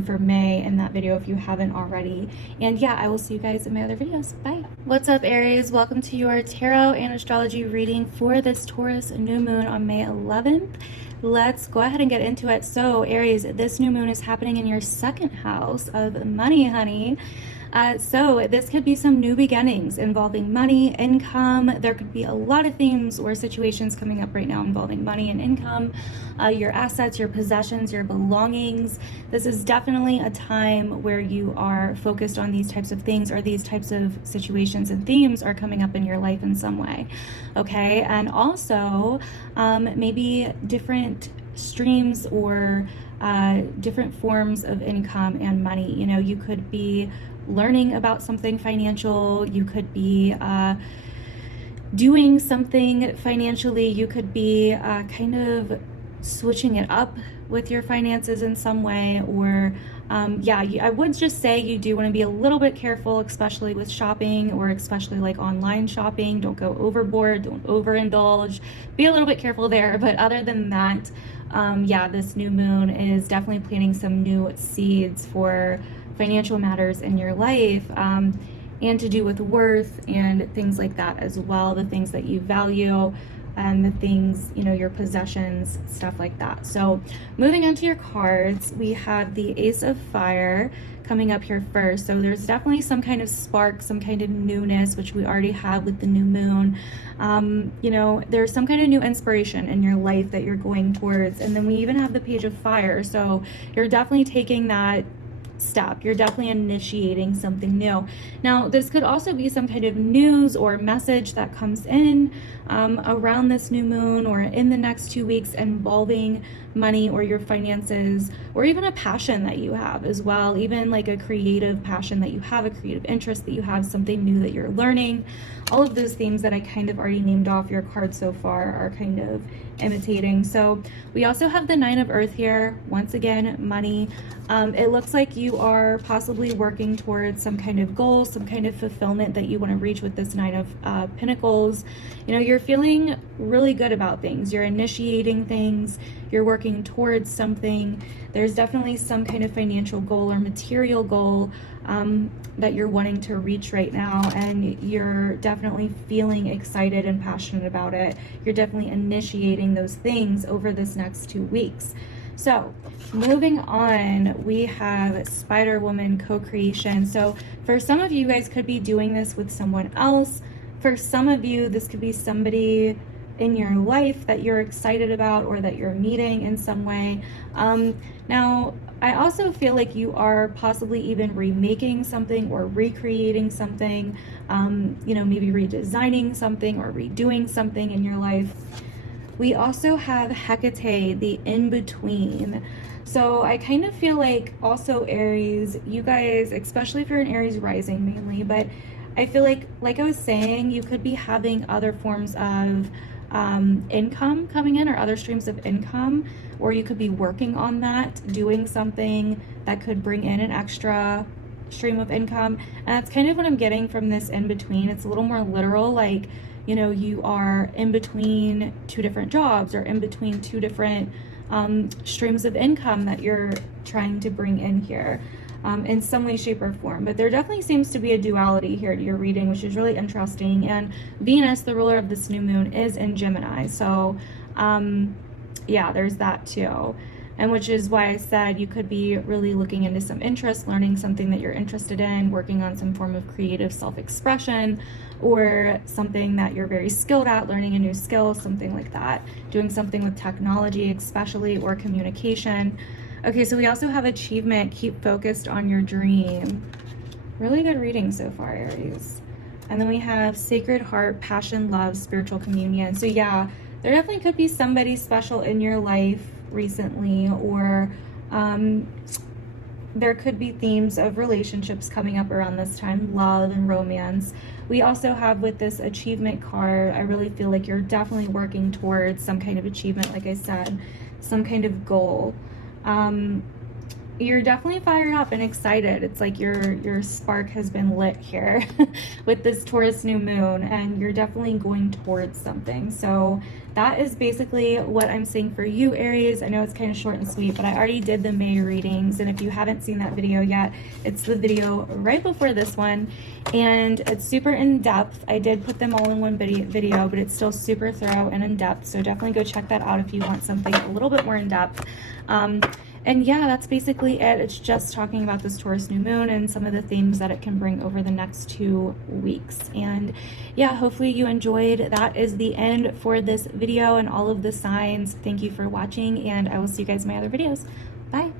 for May in that video if you haven't already. And yeah, I will see you guys in my other videos. Bye. What's up, Aries? Welcome to your tarot and astrology reading for this Taurus new moon on May 11th. Let's go ahead and get into it. So Aries, this new moon is happening in your second house of money, honey. So this could be some new beginnings involving money, income. There could be a lot of themes or situations coming up right now involving money and income, your assets, your possessions, your belongings. This is definitely a time where you are focused on these types of things, or these types of situations and themes are coming up in your life in some way. Okay, and also maybe different streams or different forms of income and money. You know, you could be learning about something financial, you could be doing something financially, you could be kind of switching it up with your finances in some way, or yeah, I would just say you do want to be a little bit careful, especially with shopping, or especially like online shopping. Don't go overboard, don't overindulge, be a little bit careful there. But other than that, yeah, this new moon is definitely planting some new seeds for financial matters in your life, and to do with worth and things like that as well, the things that you value and the things, you know, your possessions, stuff like that. So moving on to your cards, we have the Ace of Fire coming up here first. So there's definitely some kind of spark, some kind of newness, which we already have with the new moon. You know, there's some kind of new inspiration in your life that you're going towards. And then we even have the Page of Fire. So you're definitely taking that step, you're definitely initiating something new. Now this could also be some kind of news or message that comes in around this new moon, or in the next 2 weeks, involving money or your finances, or even a passion that you have as well, even like a creative passion that you have, a creative interest that you have, something new that you're learning. All of those themes that I kind of already named off your cards so far are kind of imitating. So we also have the Nine of Earth here. Once again, money. It looks like you are possibly working towards some kind of goal, some kind of fulfillment that you want to reach with this Nine of Pentacles. You know, you're feeling really good about things. You're initiating things. You're working towards something. There's definitely some kind of financial goal or material goal that you're wanting to reach right now, and you're definitely feeling excited and passionate about it. You're definitely initiating those things over this next 2 weeks. So moving on, we have Spider Woman co-creation. So for some of you guys could be doing this with someone else. For some of you, this could be somebody in your life that you're excited about, or that you're meeting in some way. Now, I also feel like you are possibly even remaking something or recreating something, you know, maybe redesigning something or redoing something in your life. We also have Hecate, the in-between. So I kind of feel like also Aries, you guys, especially if you're an Aries rising mainly, but I feel like I was saying, you could be having other forms of income coming in or other streams of income, or you could be working on that, doing something that could bring in an extra stream of income. And that's kind of what I'm getting from this in between. It's a little more literal, like, you know, you are in between two different jobs or in between two different streams of income that you're trying to bring in here in some way, shape, or form. But there definitely seems to be a duality here to your reading, which is really interesting. And Venus, the ruler of this new moon, is in Gemini. So yeah, there's that too. And which is why I said you could be really looking into some interest, learning something that you're interested in, working on some form of creative self-expression, or something that you're very skilled at, learning a new skill, something like that. Doing something with technology especially, or communication. Okay, so we also have achievement, keep focused on your dream. Really good reading so far, Aries. And then we have sacred heart, passion, love, spiritual communion. So yeah, there definitely could be somebody special in your life recently, or there could be themes of relationships coming up around this time, love and romance. We also have with this achievement card, I really feel like you're definitely working towards some kind of achievement, like I said, some kind of goal. You're definitely fired up and excited. It's like your spark has been lit here with this Taurus new moon, and you're definitely going towards something. So that is basically what I'm saying for you, Aries. I know it's kind of short and sweet, but I already did the May readings, and if you haven't seen that video yet, it's the video right before this one, and it's super in-depth. I did put them all in one video, but it's still super thorough and in-depth, so definitely go check that out if you want something a little bit more in-depth. And yeah, that's basically it. It's just talking about this Taurus new moon and some of the themes that it can bring over the next 2 weeks. And yeah, hopefully you enjoyed. That is the end for this video and all of the signs. Thank you for watching, and I will see you guys in my other videos. Bye.